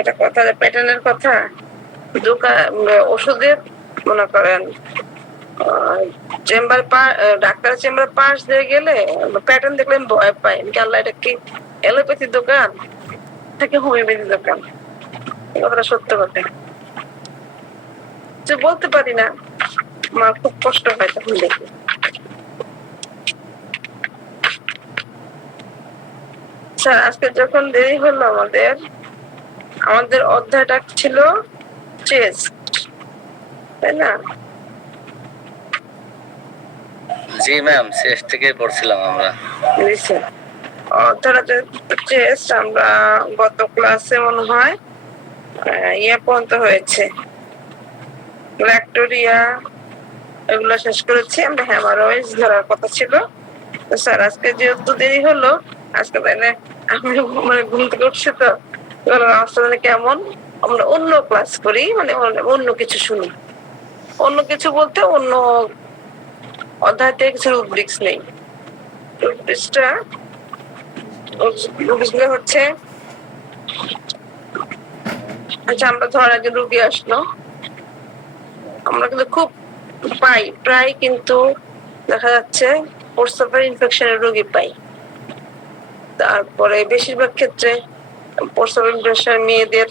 একটা কথা, প্যাটার্নের কথা, দোকান ওষুধের মনে করেন চেম্বার ডাক্তার চেম্বার পাশ দিয়ে গেলে প্যাটার্ন দেখলে আমি ভয় পাই, আল্লাহ এটা কি এলোপ্যাথি দোকান থেকে হোমিওপ্যাথি দোকান? কথাটা সত্য কথা, যে বলতে পারি না, আমার খুব কষ্ট হয় তখন দেখি। স্যার আজকে যখন দেরি হলো, আমাদের অধ্যায়টা ছিল চেস্ট, তাই না? জি ম্যাম, শেষ থেকে পড়ছিলাম আমরা। অধ্যায়টা চেস্ট আমরা গত ক্লাসে মনে হয় পর্যন্ত হয়েছে, ব্যাকটেরিয়া এগুলো শেষ করেছি আমরা, হ্যামারয়েজ ধরার কথা ছিল। স্যার আজকে যেহেতু দেরি হলো, আজকে তাহলে আমি মানে ঘুম থেকে উঠছি তো রাস্তা কেমন, আমরা অন্য ক্লাস করি, মানে অন্য কিছু শুনি। অন্য কিছু বলতে অন্য অধ্যায় থেকে কিছু রুব্রিক্স নেই। রুব্রিক্সটা হচ্ছে, আচ্ছা আমরা ধরার আগে রুগী আসলো, আমরা কিন্তু খুব প্রায় কিন্তু দেখা যাচ্ছে প্রস্রাবের ইনফেকশনের রোগী পাই। তারপরে বেশিরভাগ ক্ষেত্রে প্রস্রাবের ইনফেকশন মেয়েদের,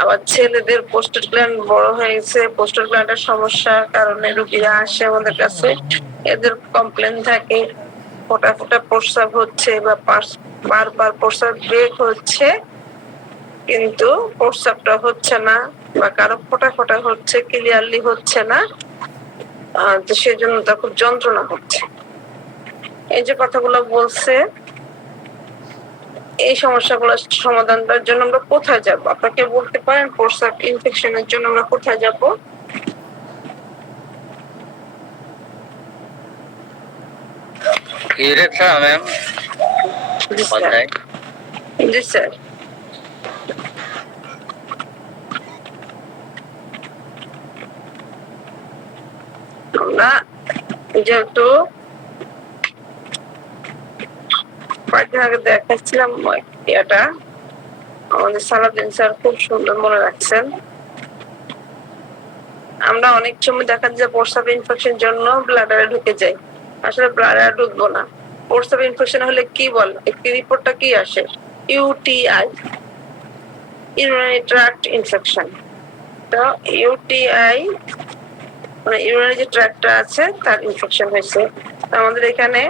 আবার ছেলেদের পোস্টেট গ্ল্যান্ড বড় হয়ে গেছে, পোস্টেট গ্ল্যান্ডের সমস্যার কারণে রোগীরা আসে আমাদের কাছে, এদের কমপ্লেন থাকে ফোটা ফোটা প্রস্রাব হচ্ছে বা বারবার প্রস্রাব ব্রেক হচ্ছে, কিন্তু প্রস্রাবটা হচ্ছে না, বা কারো ফোটা ফোটা হচ্ছে, ক্লিয়ারলি হচ্ছে না, তো সেজন্য তার খুব যন্ত্রণা হচ্ছে। এই যে কথাগুলো বলছে, এই সমস্যাগুলো সমাধানের জন্য আমরা কোথায় যাব? আপনাকে বলতে পারেন প্রস্রাব ইনফেকশনের জন্য আমরা কোথায় যাব? Urethra ma'am. জি স্যার। আমরা যেহেতু কয়েকদিন আগে দেখাচ্ছিলাম এটা, আমাদের সালাদিন স্যার খুব সুন্দর মনে রাখছেন। আমরা অনেক সময় দেখা যায় প্রস্রাব ইনফেকশন জন্য ব্লাডারে ঢুকে যাই, আসলে ব্লাডারে ঢুকবো না। প্রস্রাব ইনফেকশন হলে কি বল, একটি রিপোর্টটা কি আসে? UTI, urinary tract infection. তো ইউটিআই মানে ইউরিনারি যে ট্র্যাক্টটা আছে তার ইনফেকশন হয়েছে। আমাদের এখানে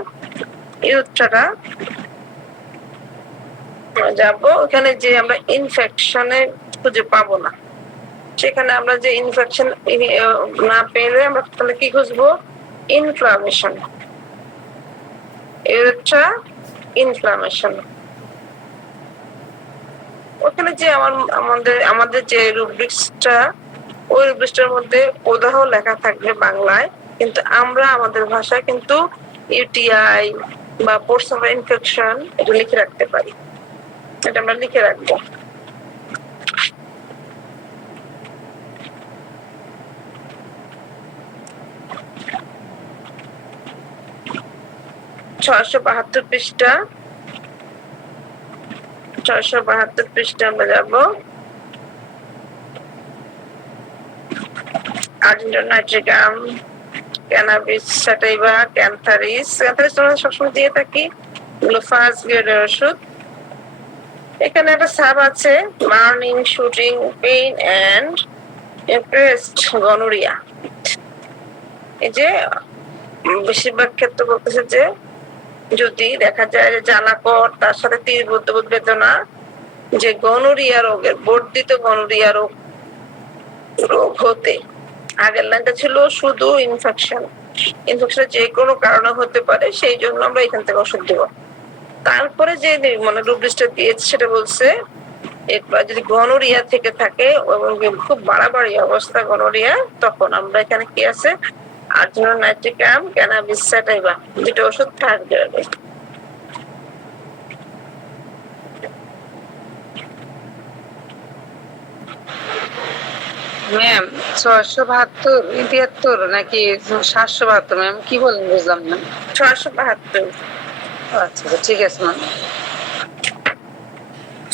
ইউরোপটা যাব, ওখানে যে আমরা ইনফেকশনে খুঁজে পাবো না, সেখানে আমরা যে ইনফেকশন না পেলে আমরা তাহলে কি খুঁজবো? Inflammation, urethra inflammation. ওখানে যে আমাদের যে রুব্রিক্সটা, ওই রুব্রিক্সটার মধ্যে প্রদাহ লেখা থাকবে বাংলায়, কিন্তু আমরা আমাদের ভাষায় কিন্তু ইউটিআই বা প্রস্রাব ইনফেকশন এটা লিখে রাখতে পারি, এটা আমরা লিখে রাখবো। পৃষ্ঠা 672 পৃষ্ঠা আমরা যাব। Argentina nitricum, cannabis sativa, cantharis আমরা সবসময় দিয়ে থাকি, এগুলো ফার্স্ট গ্রেডের ওষুধ। এখানে একটা সাব আছে, morning, shooting, pain and impressed gonorrhoea. এই যে বেশিরভাগ ক্ষেত্রে বলতেছে যে যদি দেখা যায় যে জ্বালাকর তার সাথে তীব্র বেদনা, যে গনোরিয়া রোগের, বর্ধিত গনোরিয়া রোগ হতে, আগের লাইনটা ছিল শুধু ইনফেকশন যে কোনো কারণে হতে পারে, সেই জন্য আমরা এখান থেকে ওষুধ দেব। তারপরে যে মানে রুব্রিক্সটা দিয়েছে সেটা বলছে এরপর যদি গনোরিয়া থেকে থাকে এবং খুব বাড়াবাড়ি অবস্থা গনোরিয়া, তখন আমরা এখানে কি আছে, আর্জেন্টিনা নাইট্রিকাম, ক্যানাবিস স্যাটাইভা, যেটা ওষুধ থার্ড গ্রেডের। ম্যাম 672 নাকি 772 ম্যাম, কি বলেন বুঝলাম না। 672। আচ্ছা ঠিক আছে ম্যাম।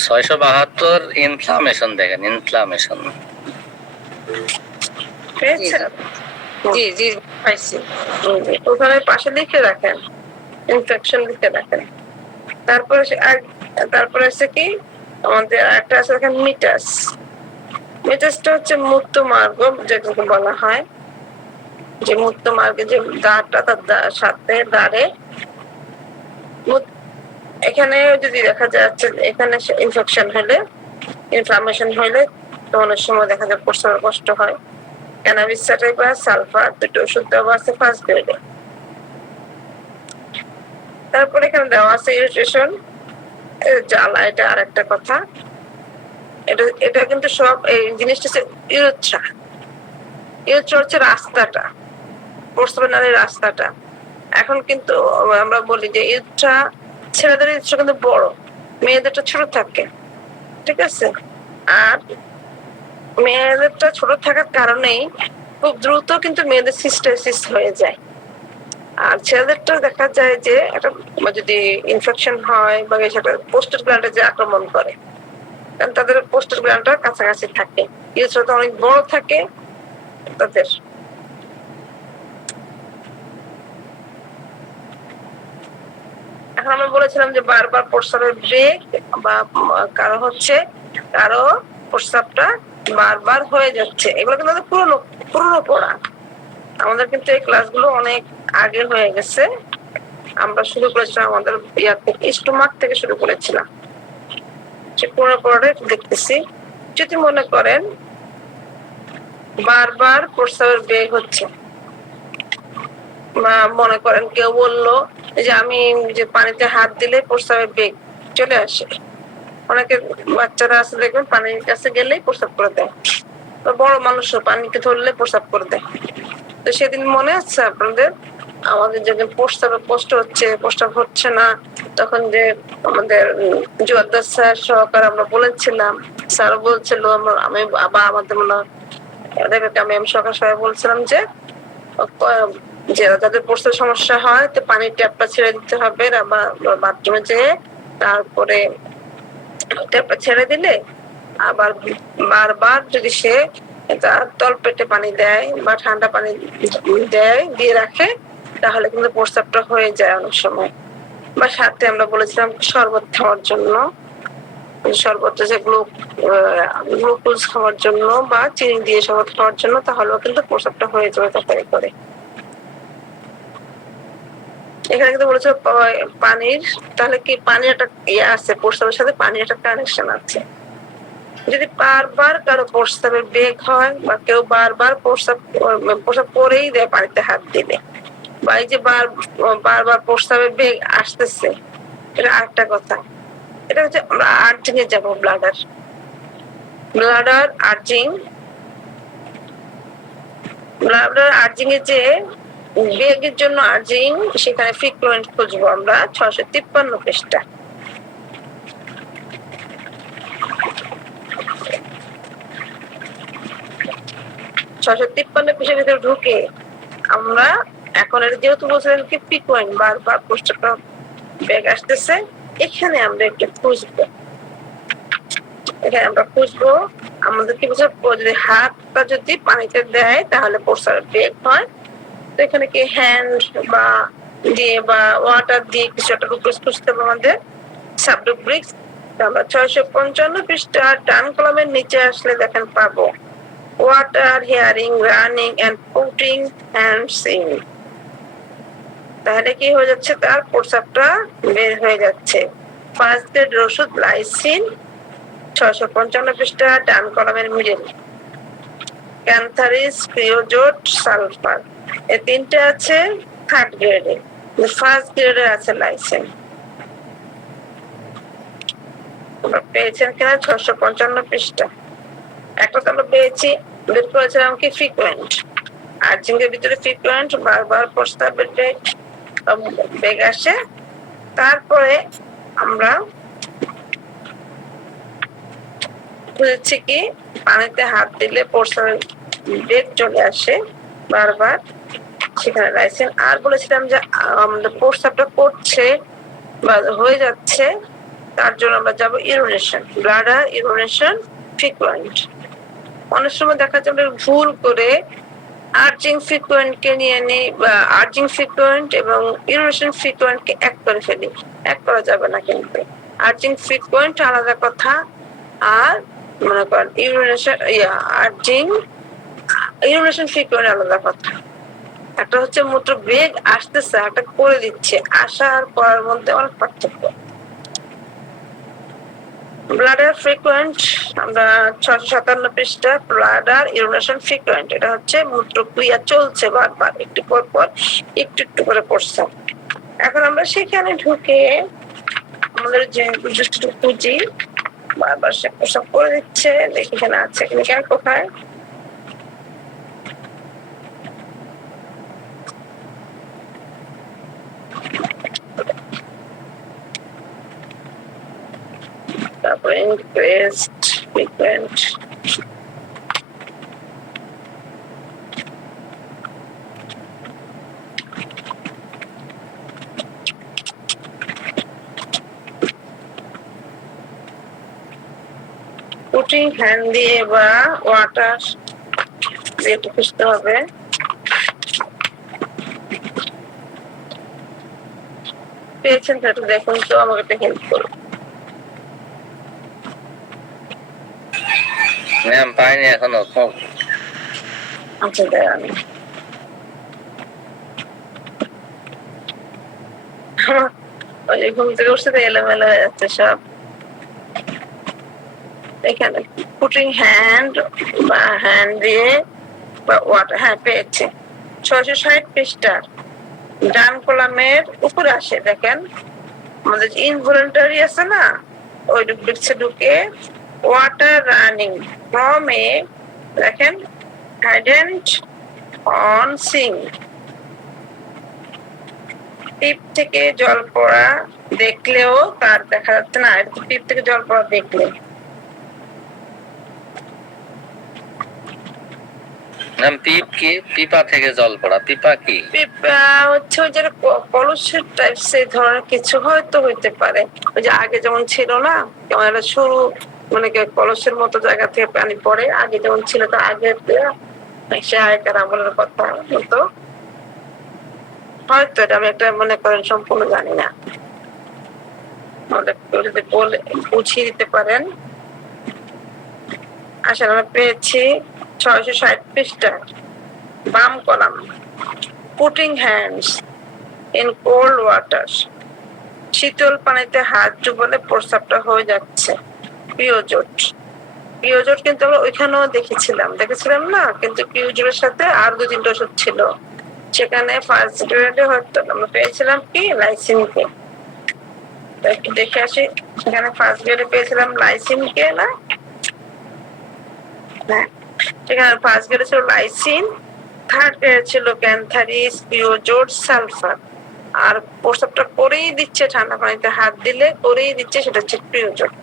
672 ইনফ্লামেশন দেখেন, ইনফ্লামেশন। পেয়েছেন? জি জি পাইছি। ওখানে পাশে লিখে রাখেন, ইনফেকশন লিখে রাখেন। তারপরে আছে কি আমাদের একটা আছে দেখেন মিটাস। মিটাসটা হচ্ছে মুক্ত মার্গ যেটাকে বলা হয়, যে মুক্ত মার্গে যে দাঁড়টা তার সাথে দাঁড়ে এখানে যদি দেখা যাচ্ছে এখানে ইনফেকশন হলে, ইনফ্লামেশন হলে তো অনেক সময় দেখা যায় প্রস্রাবের কষ্ট হয়। ক্যানাবিস স্যাটাইভা সালফার দুটো ওষুধ দেওয়া আছে ফার্স্ট গ্রেডে। তারপরে এখানে দেওয়া আছে ইরিটেশন, জ্বালা, এটা আরেকটা কথা। এটা কিন্তু সব এই জিনিসটা হচ্ছে ইউরেথ্রা। ইউরেথ্রা হচ্ছে রাস্তাটা, প্রস্রাবের নালীর রাস্তাটা। এখন কিন্তু আমরা বলি যে ইউরেথ্রা, ছেলেদের ইউরেথ্রা কিন্তু বড়, মেয়েদেরটা ছোট থাকে, ঠিক আছে? আর মেয়েদেরটা ছোট থাকার কারণেই খুব দ্রুত কিন্তু মেয়েদের সিস্টাইসিস হয়ে যায়। আর ছেলেদেরটা দেখা যায় যে একটা যদি ইনফেকশন হয় বা সেটা পোস্টের গ্ল্যান্ডে যে আক্রমণ করে, কারণ তাদের পোস্টের গ্ল্যান্ডটা কাছাকাছি থাকে, ইউরেথ্রাটা অনেক বড় থাকে তাদের। এখন আমরা বলেছিলাম যে বারবার প্রস্রাবের ব্রেক বা কারো প্রস্রাবটা বারবার হয়ে যাচ্ছে, এগুলো কিন্তু পুরনো পুরনো পড়া। আমাদের কিন্তু এই ক্লাসগুলো অনেক আগে হয়ে গেছে। আমরা শুরু করেছিলাম আমাদের স্টোমাক থেকে শুরু করেছিলাম, সে পুরনো পড়াটা একটু দেখতেছি। যদি মনে করেন বারবার প্রস্রাবের বেগ হচ্ছে, বা মনে করেন কেউ বললো যে আমি যে পানিতে হাত দিলে প্রস্রাবের বেগ চলে আসে, অনেকে বাচ্চারা আছে দেখবেন পানির কাছে গেলেই প্রস্রাব করে দেয়, তো বড় মানুষও পানিকে ধরলে প্রস্রাব করে দেয়। তো সেদিন মনে আছে আপনাদের আমাদের যেদিন প্রস্রাবের কষ্ট হচ্ছে, প্রস্রাব হচ্ছে না, তখন যে আমাদের জোয়াদ্দার স্যার সহকারে আমরা বলেছিলাম, স্যার বলছিল, আমি আবার আমাদের মনে আমি সকাল সবাই বলছিলাম যে যাদের প্রস্রাব সমস্যা হয় তো পানির ট্যাপটা ছেড়ে দিতে হবে, বাথরুমে যেয়ে তারপরে ট্যাপটা ছেড়ে দিলে আবার বারবার যদি সে তল পেটে পানি দেয় বা ঠান্ডা পানি দিয়ে রাখে, তাহলে কিন্তু প্রস্রাবটা হয়ে যায় অনেক সময়। বা সাথে আমরা বলেছিলাম শরবত খাওয়ার জন্য, শরবত যেগুলো গ্লুকোজ খাওয়ার জন্য বা চিনি দিয়ে শরবত খাওয়ার জন্য, তাহলেও কিন্তু প্রস্রাবটা হয়ে যাবে তাড়াতাড়ি করে। এখানে কিন্তু বলেছে পানির, তাহলে কি পানির একটা ইয়ে আছে, প্রস্রাবের সাথে পানির একটা কানেকশন আছে। যদি বারবার কারো প্রস্রাবের বেগ হয় বা কেউ বারবার প্রস্রাব করেই দেয় পানিতে হাত দিলে, বা এই যে বারবার প্রস্রাবের বেগ আসতেছে, এটা আরেকটা কথা। এটা হচ্ছে আমরা আর্জিং এ যাবো, ব্লাডার আর্জিং এ যে বেগের জন্য আর্জিং, সেখানে ফ্রিকুয়েন্ট খুঁজবো আমরা 653 পৃষ্ঠা। পৃষ্ঠার ভিতরে ঢুকে আমরা এখন যেহেতু বলছিলেন কি ফ্রিকুয়েন্ট, বারবার প্রস্রাবটা বেগ আসতেছে, এখানে আমরা একটু খুঁজবো। আমাদের কি বলছে, যদি হাতটা যদি পানিতে দেয় তাহলে প্রস্রাবের বেগ হয়। তো এখানে কি হ্যান্ড বা দিয়ে বা ওয়াটার দিয়ে কিছু একটা রূপরেখা খুঁজতে হবে আমাদের সাবরুব্রিক্স। আমরা 655 পৃষ্ঠা ডান কলামের নিচে আসলে দেখেন পাবো water, hearing, running and putting hands in. তাহলে কি হয়ে যাচ্ছে, তার প্রস্রাবটা বের হয়ে যাচ্ছে। ফার্স্ট গ্রেড ওষুধ লাইসিন 655 পৃষ্ঠা ডান কলামের মিডল। ক্যান্থারিস, ক্রিওজোট, সালফার, এই তিনটে আছে থার্ড গ্রেডে। ফার্স্ট গ্রেডে আছে লাইসিন। পেয়েছেন কিনা 655 পৃষ্ঠা। একটা তো আমরা পেয়েছি, বের করেছিলাম কি ফ্রিকুয়েন্ট, আর্জিং এর ভিতরে ফ্রিকুয়েন্ট, বারবার প্রস্রাবের বেগ আসে। তারপরে আমরা বুঝেছি কি পানিতে হাত দিলে প্রস্রাবের বেগ চলে আসে বারবার, সেখানে লাইসিন। আর বলেছিলাম যে আমাদের প্রস্রাবটা করছে বা হয়ে যাচ্ছে, তার জন্য আমরা যাব ইউরিনেশন, ব্লাডার ইউরিনেশন ফ্রিকোয়েন্ট। অনেক সময় দেখা যাবে ভুল করে আর্জিং ফ্রিকোয়েন্টকে নিয়ে নিই, বা আর্জিং ফ্রিকোয়েন্ট এবং ইউরিনেশন ফ্রিকোয়েন্টকে এক করে ফেলি। এক করা যাবে না, কিন্তু আর্জিং ফ্রিকোয়েন্ট আলাদা কথা, আর মনে করেন ইউরিনেশন ফ্রিকোয়েন্ট আলাদা কথা। একটা হচ্ছে মূত্র বেগ আসতেছে, একটা করে দিচ্ছে, আসা আর করার মধ্যে অনেক পার্থক্য। ব্লাডার ফ্রিকোয়েন্ট আমরা 657 পৃষ্ঠা, ব্লাডার ইউরিনেশন ফ্রিকোয়েন্ট, এটা হচ্ছে মূত্রক্রিয়া চলছে বারবার, একটু পর পর একটু একটু করে পড়ছে। এখন আমরা সেখানে ঢুকে আমাদের যে যথেষ্ট খুঁজি, বারবার সে প্রসাব করে দিচ্ছে, দেখি এখানে আছে কেন কোথায়। তারপরে ইনক্রিজড ফ্রিকোয়েন্ট, পুটিং হ্যান্ড দিয়ে বা ওয়াটার দিয়ে খুঁজতে হবে। পেয়েছেন তো, দেখুন তো, আমাকে একটা হেল্প করুন। ম্যাম পাইনি এখনো। আচ্ছা দেন, ওই যে ঘুম থেকে উঠছে তো এলোমেলো হয়ে যাচ্ছে সব। এখানে পুটিং হ্যান্ড বা হ্যান্ড দিয়ে বা ওয়াটার, হ্যাঁ পেয়েছে। 660 পৃষ্ঠা ডান কলামের উপরে আসে, দেখেন আমাদের ইনভলেন্টারি আছে না, ওই ঢুকে ওয়াটার রানিং ফ্রম এ, দেখেন হাইডেন্ট অন সিং, টিপ থেকে জল পড়া দেখলেও তার দেখা যাচ্ছে না, টিপ থেকে জল পড়া দেখলে। ম্যাম পিপ কি? পিপা থেকে জল পড়া, পিপা কি? পিপা হচ্ছে ওই যে কলসের টাইপ, সেই ধরনের কিছু হয়তো হইতে পারে। ওই যে আগে যেমন ছিল না, কেমন একটা সরু, মানে কলসের মতো জায়গা থেকে পানি পড়ে, আগে যেমন ছিল, তো আগে সে আগেকার আমলের কথা হতো হয়তো। এটা আমি একটা মনে করেন সম্পূর্ণ জানি না, আমাদের যদি বলে বুঝিয়ে দিতে পারেন। আসলে আমরা পেয়েছি 660 পৃষ্ঠা বাম column, putting hands in cold water, শীতল পানিতে হাত ডুবালে প্রস্রাবটা হয়ে যাচ্ছে। পিওজোট, পিওজোট কিন্তু আমরা ওইখানেও দেখেছিলাম না, কিন্তু পিওজোটের সাথে আর 2-3টা ওষুধ ছিল। সেখানে ফার্স্ট গ্রেডে হয়তো আমরা পেয়েছিলাম কি লাইসিনকে, একটু দেখে আসি। সেখানে ফার্স্ট গ্রেডে পেয়েছিলাম লাইসিনকে না, হ্যাঁ সেখানে ফার্স্ট গ্রেডে ছিল লাইসিন, থার্ড গ্রেডে ছিল ক্যান্থারিস, পিওজোট, সালফার। আর প্রস্রাবটা করেই দিচ্ছে, ঠান্ডা পানিতে হাত দিলে করেই দিচ্ছে, সেটা হচ্ছে পিওজোট।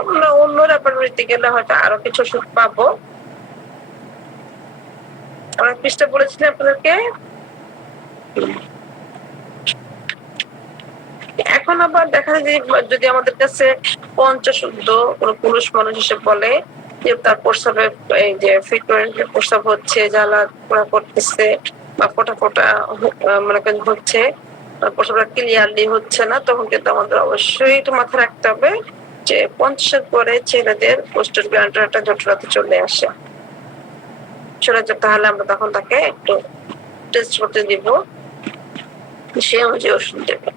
আমরা অন্য ল্যাবরেটরিতে গেলে হয়তো আরো কিছু ওষুধ পাবো। আমরা পৃষ্ঠা বলেছিলাম আপনাদেরকে। এখন আবার দেখা যায় যদি আমাদের কাছে পঞ্চশুদ্ধ কোনো পুরুষ মানুষ এসে বলে যে তার প্রস্রাবে এই যে ফ্রিকোয়েন্ট প্রস্রাব হচ্ছে, জ্বালা পোড়া করতেছে বা ফোটা ফোটা মনে করেন হচ্ছে, প্রস্রাবটা ক্লিয়ারলি হচ্ছে না, তখন কিন্তু আমাদের অবশ্যই একটু মাথায় রাখতে হবে যে 50 পরে ছেলেদের পোস্টার গ্ল্যান্ডের একটা জটিলতা চলে আসে, তাহলে আমরা তখন তাকে একটু টেস্ট করতে দিব, সে অনুযায়ী ওষুধ দেবে।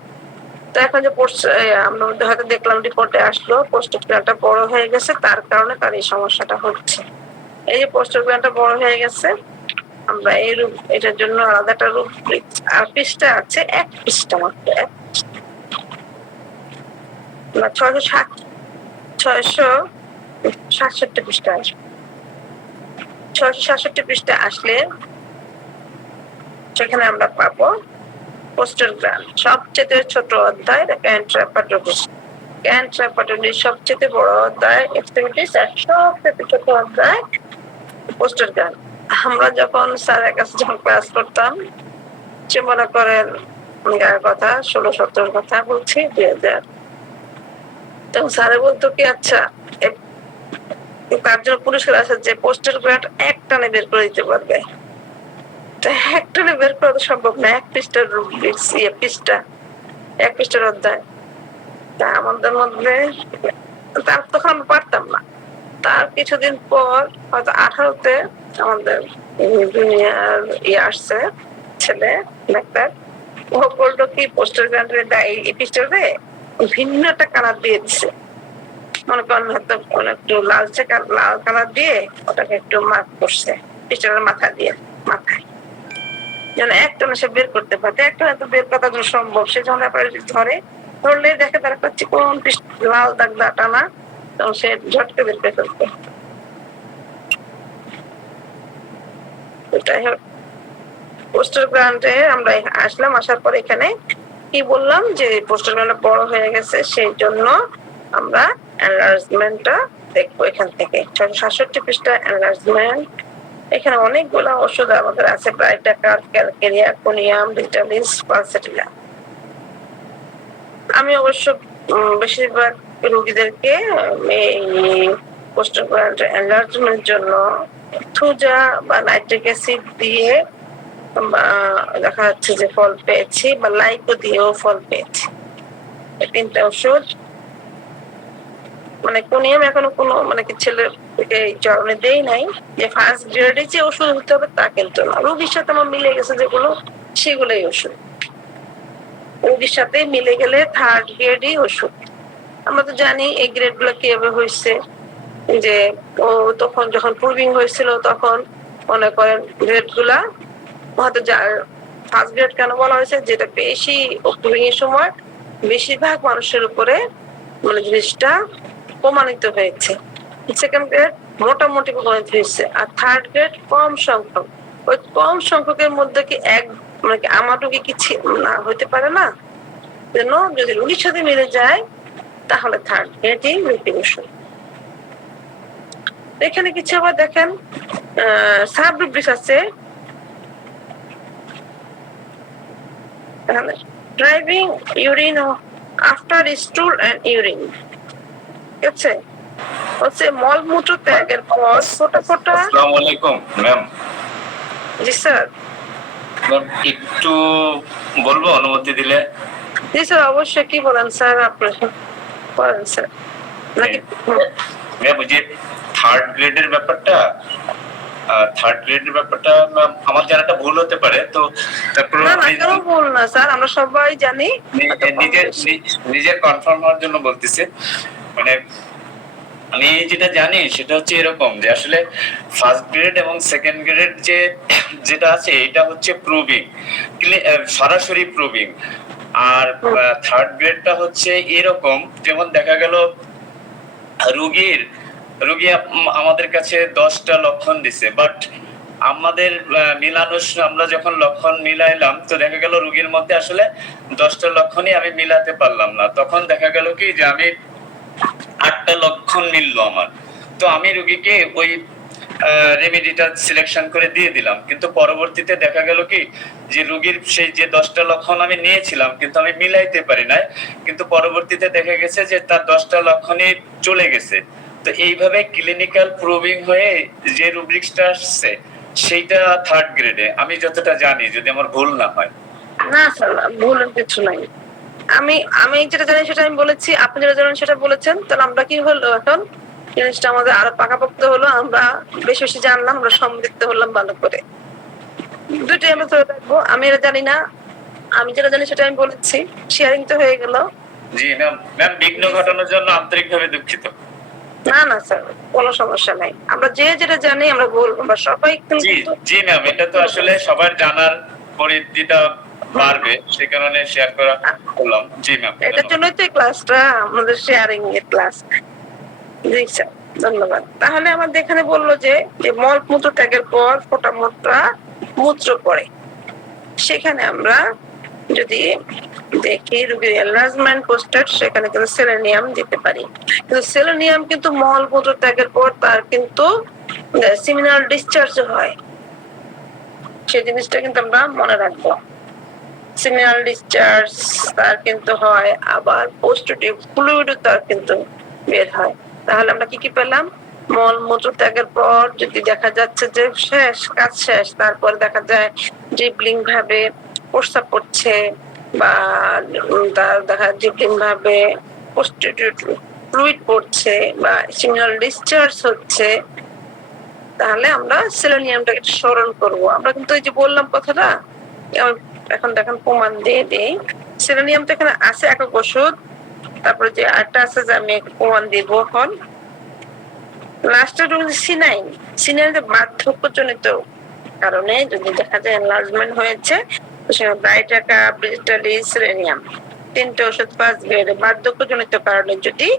তো এখন যে আমরা হয়তো দেখলাম রিপোর্টে আসলো পোস্টার গ্ল্যান্ডটা বড় হয়ে গেছে, তার কারণে তার এই সমস্যাটা হচ্ছে। এই যে পোস্টার গ্ল্যান্ডটা বড় হয়ে গেছে, আমরা এই রূপ, এটার জন্য আলাদা একটা রূপ আর পৃষ্ঠা আছে, 1 পৃষ্ঠা মাত্র, 667 পৃষ্ঠা আসবে। 667 পৃষ্ঠা আসলে সেখানে আমরা পাবো পোস্টার গ্ল্যান্ড, সবচেয়ে ছোট অধ্যায় ক্যান্ট্রাপাটোডিস, সবচেয়ে বড় অধ্যায় এক্সট্রিমিটিস, আর সবচেয়ে ছোট অধ্যায় পোস্টার গ্ল্যান্ড। আমরা যখন স্যারের কাছে যখন ক্লাস করতাম, সে মনে করেন কথা 16-17 কথা বলছি, 2000 তখন স্যারে বলতো কি আচ্ছা তার জন্য পুরস্কার আছে যে পোস্টার গ্রান্ট এক টানে বের করে দিতে পারবে। এক টানে বের করা তো সম্ভব না, এক পৃষ্ঠার পৃষ্ঠা, এক পৃষ্ঠার অধ্যায়। তা আমাদের মধ্যে তার তখন আমরা পারতাম না। তার কিছুদিন পর হয়তো 18-তে আমাদের জুনিয়র আসছে ছেলে ডাক্তার, ও বললো কি পোস্টার গ্রান্টের এই পৃষ্ঠাতে ভিন্ন একটা কালার দিয়ে দিচ্ছে, মনে করেন হয়তো একটু লালচে লাল কালার দিয়ে ওটাকে একটু মার্ক করছে পৃষ্ঠাটার মাথা দিয়ে, মাথায় যেন একটা সে বের করতে পারে। একটা হয়তো বের করা সম্ভব, সে যখন ধরে ধরলে দেখে তার একটা চিকন লাল দাগ টানা, তখন সে ঝটকে বের করে ফেলবে। এটাই পোস্টার গ্রান্টে আমরা আসলাম, আসার পর এখানে কি বললাম যে পোস্টার গ্রান্ট বড় হয়ে গেছে, সেই জন্য আমরা এনলার্জমেন্টটা দেখবো এখান থেকে। 667 পৃষ্ঠা এনলার্জমেন্ট। এখানে অনেকগুলো ওষুধ আমাদের আছে, ব্রাইটাকার, ক্যালকেরিয়া, কোনিয়াম, ভিটামিনস, পালসেটিলা। আমি অবশ্য বেশিরভাগ রোগীদেরকে এই পোস্টার গ্রান্ট এনলার্জমেন্টের জন্য থুজা বা নাইট্রিক অ্যাসিড দিয়ে দেখা যাচ্ছে যে ফল পেয়েছি, বা লাইকো দিয়েও ফল পেয়েছি। এই 3টা ওষুধ মানে কোনিয়াম এখনো কোনো মানে কি ছেলের এই চরণে দেই নাই যে ফার্স্ট গ্রেডে যে ওষুধ হতে হবে তা কিন্তু না, রোগীর সাথে আমার মিলে গেছে যেগুলো সেগুলোই ওষুধ। রোগীর সাথে মিলে গেলে থার্ড গ্রেডই ওষুধ। আমরা তো জানি এই গ্রেড গুলো কিভাবে হয়েছে, যে ও তখন যখন প্রুভিং হয়েছিল তখন মনে করেন গ্রেড গুলা হয়তো ফার্স্ট গ্রেড কেন বলা হয়েছে, যেটা বেশি প্রুভিং এর সময় বেশিরভাগ মানুষের উপরে মানে জিনিসটা প্রমাণিত হয়েছে। সেকেন্ড গ্রেড মোটামুটি প্রমাণিত হয়েছে, আর থার্ড গ্রেড কম সংখ্যক। ওই কম সংখ্যকের মধ্যে কি এক মানে কি আমার রোগী কি না হইতে পারে না, যেন যদি রোগীর সাথে মিলে যায় তাহলে থার্ড গ্রেডই রুটিন ওষুধ। এখানে কিছু আবার দেখেন সাবরুব্রিক্স আছে, driving urine after stool and urine, ঠিক আছে, হচ্ছে মলমূত্র ত্যাগের পর ফোটা ফোটা। আসসালামু আলাইকুম ম্যাম। জি স্যার। ম্যাম একটু বলবো অনুমতি দিলে? জি স্যার অবশ্যই, কি বলেন স্যার, আপনি বলেন স্যার। নাকি ম্যাম যে থার্ড গ্রেডের ব্যাপারটা ম্যাম আমার জানাটা ভুল হতে পারে, তো তারপর না না কেন ভুল না স্যার, আমরা সবাই জানি। নিজের কনফার্ম হওয়ার জন্য বলতেছি। মানে আমি যেটা জানি সেটা হচ্ছে এরকম যে আসলে ফার্স্ট গ্রেড এবং সেকেন্ড গ্রেড যেটা আছে এটা হচ্ছে প্রুভিং, সরাসরি প্রুভিং। আর থার্ড গ্রেডটা হচ্ছে এরকম, যেমন দেখা গেল রোগী আমাদের কাছে 10টা লক্ষণ দিছে, বাট আমাদের আমরা যখন লক্ষণ মিলাইলাম তো দেখা গেল রোগীর মধ্যে আসলে 10টা লক্ষণই আমি মিলাতে পারলাম না। তখন দেখা গেল কি যে আমি 8টা লক্ষণ মিললো আমার, তো আমি রোগীকে ওই রেমেডিটা সিলেকশন করে দিয়ে দিলাম। কিন্তু পরবর্তীতে দেখা গেল কি যে রোগীর সেই যে 10টা লক্ষণ আমি নিয়েছিলাম কিন্তু আমি মিলাইতে পারি নাই, কিন্তু পরবর্তীতে দেখা গেছে যে তার 10টা লক্ষণই চলে গেছে। তো এইভাবে ক্লিনিক্যাল প্রুভিং হয়ে যে রুব্রিক্সটা আসছে সেইটা থার্ড গ্রেডে, আমি যতটা জানি, যদি আমার ভুল না হয়। না স্যার ভুলের কিছু নাই, আমি যেটা জানি সেটা আমি বলেছি, আপনি যেটা জানেন সেটা বলেছেন। তাহলে আমরা কি হলো এখন জিনিসটা আমাদের আরো পাকাপোক্ত হলো, আমরা বেশি বেশি জানলাম, আমরা সমৃদ্ধ হলাম ভালো করে। দুটোই আমরা ধরে রাখবো, আমি এটা জানি না, আমি যেটা জানি সেটা আমি বলেছি, শেয়ারিং তো হয়ে গেল। জি ম্যাম, বিঘ্ন ঘটানোর জন্য আন্তরিকভাবে দুঃখিত। না না স্যার কোনো সমস্যা নাই, আমরা যেটা জানি আমরা বলবো, আমরা সবাই। জি ম্যাম, এটা তো আসলে সবার জানার পরিধিটা বাড়বে, সে কারণে শেয়ার করা করলাম। জি ম্যাম, এটার জন্যই তো এই ক্লাসটা আমাদের শেয়ারিং এর ক্লাস। জি স্যার ধন্যবাদ। তাহলে আমাদের এখানে বললো যে মলমূত্র ত্যাগের পর ফোটা মোটা মূত্র পড়ে, সেখানে আমরা যদি দেখি রোগীর এনলার্জমেন্ট পোস্টার, সেখানে কিন্তু সেলেনিয়াম দিতে পারি। কিন্তু সেলেনিয়াম কিন্তু মলমূত্র ত্যাগের পর তার কিন্তু সেমিনাল ডিসচার্জ হয়, সেই জিনিসটা কিন্তু আমরা মনে রাখবো। সেমিনাল ডিসচার্জ তার কিন্তু হয়, আবার পোস্ট টিউব ফ্লুইডও তার কিন্তু বের হয়। তাহলে আমরা কি কি পেলাম? মল মূত্র ত্যাগের পর যদি দেখা যাচ্ছে যে শেষ, কাজ শেষ, তারপরে দেখা যায় ড্রিবলিং ভাবে প্রস্রাব পড়ছে বা দেখা ড্রিবলিং ভাবে প্রস্টিটিউট ফ্লুইড পড়ছে বা সিগন্যাল ডিসচার্জ হচ্ছে, তাহলে আমরা সেলেনিয়ামটাকে স্মরণ করব। আমরা কিন্তু এই যে বললাম কথাটা, এখন দেখেন প্রমাণ দিয়ে দিই। সেলেনিয়ামটা এখানে আছে একক ওষুধ, তারপরে যে আরেকটা আছে যে আমি প্রমাণ দিব এখন। লাস্টের সিনাইন, সিনাইন বার্ধক্যজনিত কারণে যদি দেখা যায় এনলার্জমেন্ট হয়েছে, সেখানে ব্রাইটাকা, ব্রিটালিস, সেলেনিয়াম তিনটে ওষুধ ফার্স্ট গ্রেড। বার্ধক্যজনিত কারণে যদি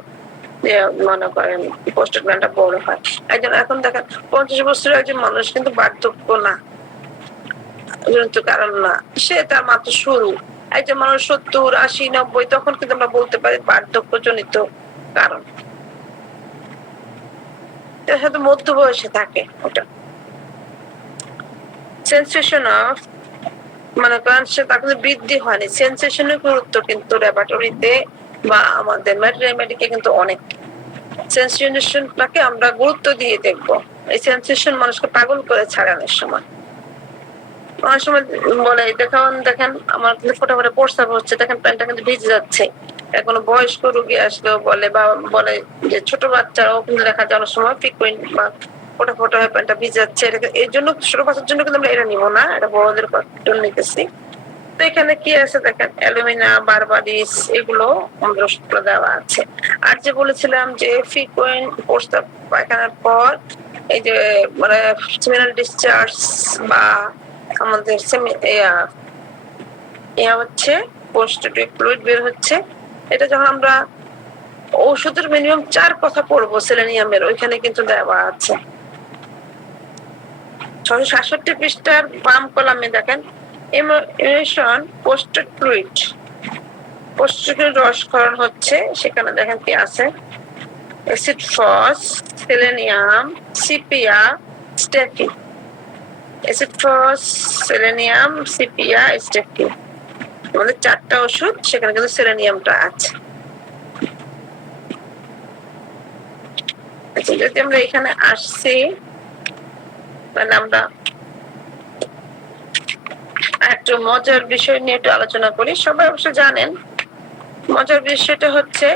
মনে করেন প্রোস্টেট গ্ল্যান্ডটা বড় হয়। একজন এখন দেখেন 50 বছরের একজন মানুষ কিন্তু বার্ধক্য না, জনিত কারণ না, সে তার মাত্র শুরু। একজন মানুষ 70, 80, 90, তখন কিন্তু আমরা বলতে পারি বার্ধক্যজনিত কারণ। তার সাথে মধ্য বয়সে থাকে ওটা। সেন্সেশন অফ, মনে করেন সে তার কিন্তু বৃদ্ধি হয়নি, সেন্সেশনের গুরুত্ব কিন্তু ল্যাবরেটরিতে বা আমাদের ম্যাটেরিয়ালকে কিন্তু অনেক। সেন্সেশনটাকে আমরা গুরুত্ব দিয়ে দেখবো। এই সেন্সেশন মানুষকে পাগল করে ছাড়ানোর সময় অনেক সময় বলে দেখেন আমার কিন্তু ফোটাফোটা প্রস্রাব হচ্ছে, দেখেন প্যান্টটা কিন্তু ভিজে যাচ্ছে। কোনো বয়স্ক রোগী আসলেও বলে বা বলে যে ছোট বাচ্চারাও কিন্তু দেখা যায় অনেক সময় ফ্রিকুয়েন্ট বা ফোটা হয়ে প্যান্টটা ভিজে যাচ্ছে। এর জন্য ছোট বাচ্চার জন্য কিন্তু আমরা এটা নিবো না, এটা বড়দের জন্য নিতেছি। তো এখানে কি আছে দেখেন, অ্যালুমিনা, বারবারিস, এগুলো আমাদের ওষুধগুলো দেওয়া আছে। আর যে বলেছিলাম যে ফ্রিকুয়েন্ট প্রস্রাব পায়খানার পর এই যে মানে সিমিনাল ডিসচার্জ বা আমাদের হচ্ছে পোস্টেটিভ ফ্লুইড বের হচ্ছে, এটা যখন আমরা ওষুধের মিনিমাম 4 কথা পড়বো সেলেনিয়ামের, ওইখানে কিন্তু দেওয়া আছে। 667 পৃষ্ঠার বাম কলামে দেখেন ইমিউনেশন পোস্টেড ফ্লুইড, পোস্টেড রসক্ষরণ হচ্ছে, সেখানে দেখেন কি আছে, অ্যাসিড ফস, সেলেনিয়াম, সিপিয়া, স্টেফি। অ্যাসিড ফস, সেলেনিয়াম, সিপিয়া, স্টেফি, আমাদের 4টা ওষুধ, সেখানে কিন্তু সেলেনিয়ামটা আছে। আচ্ছা, যদি আমরা এখানে আসছি, মানে আমরা একটু মজার বিষয় নিয়ে একটু আলোচনা করি। সবাই অবশ্য জানেন, মজার বিষয়টা হচ্ছে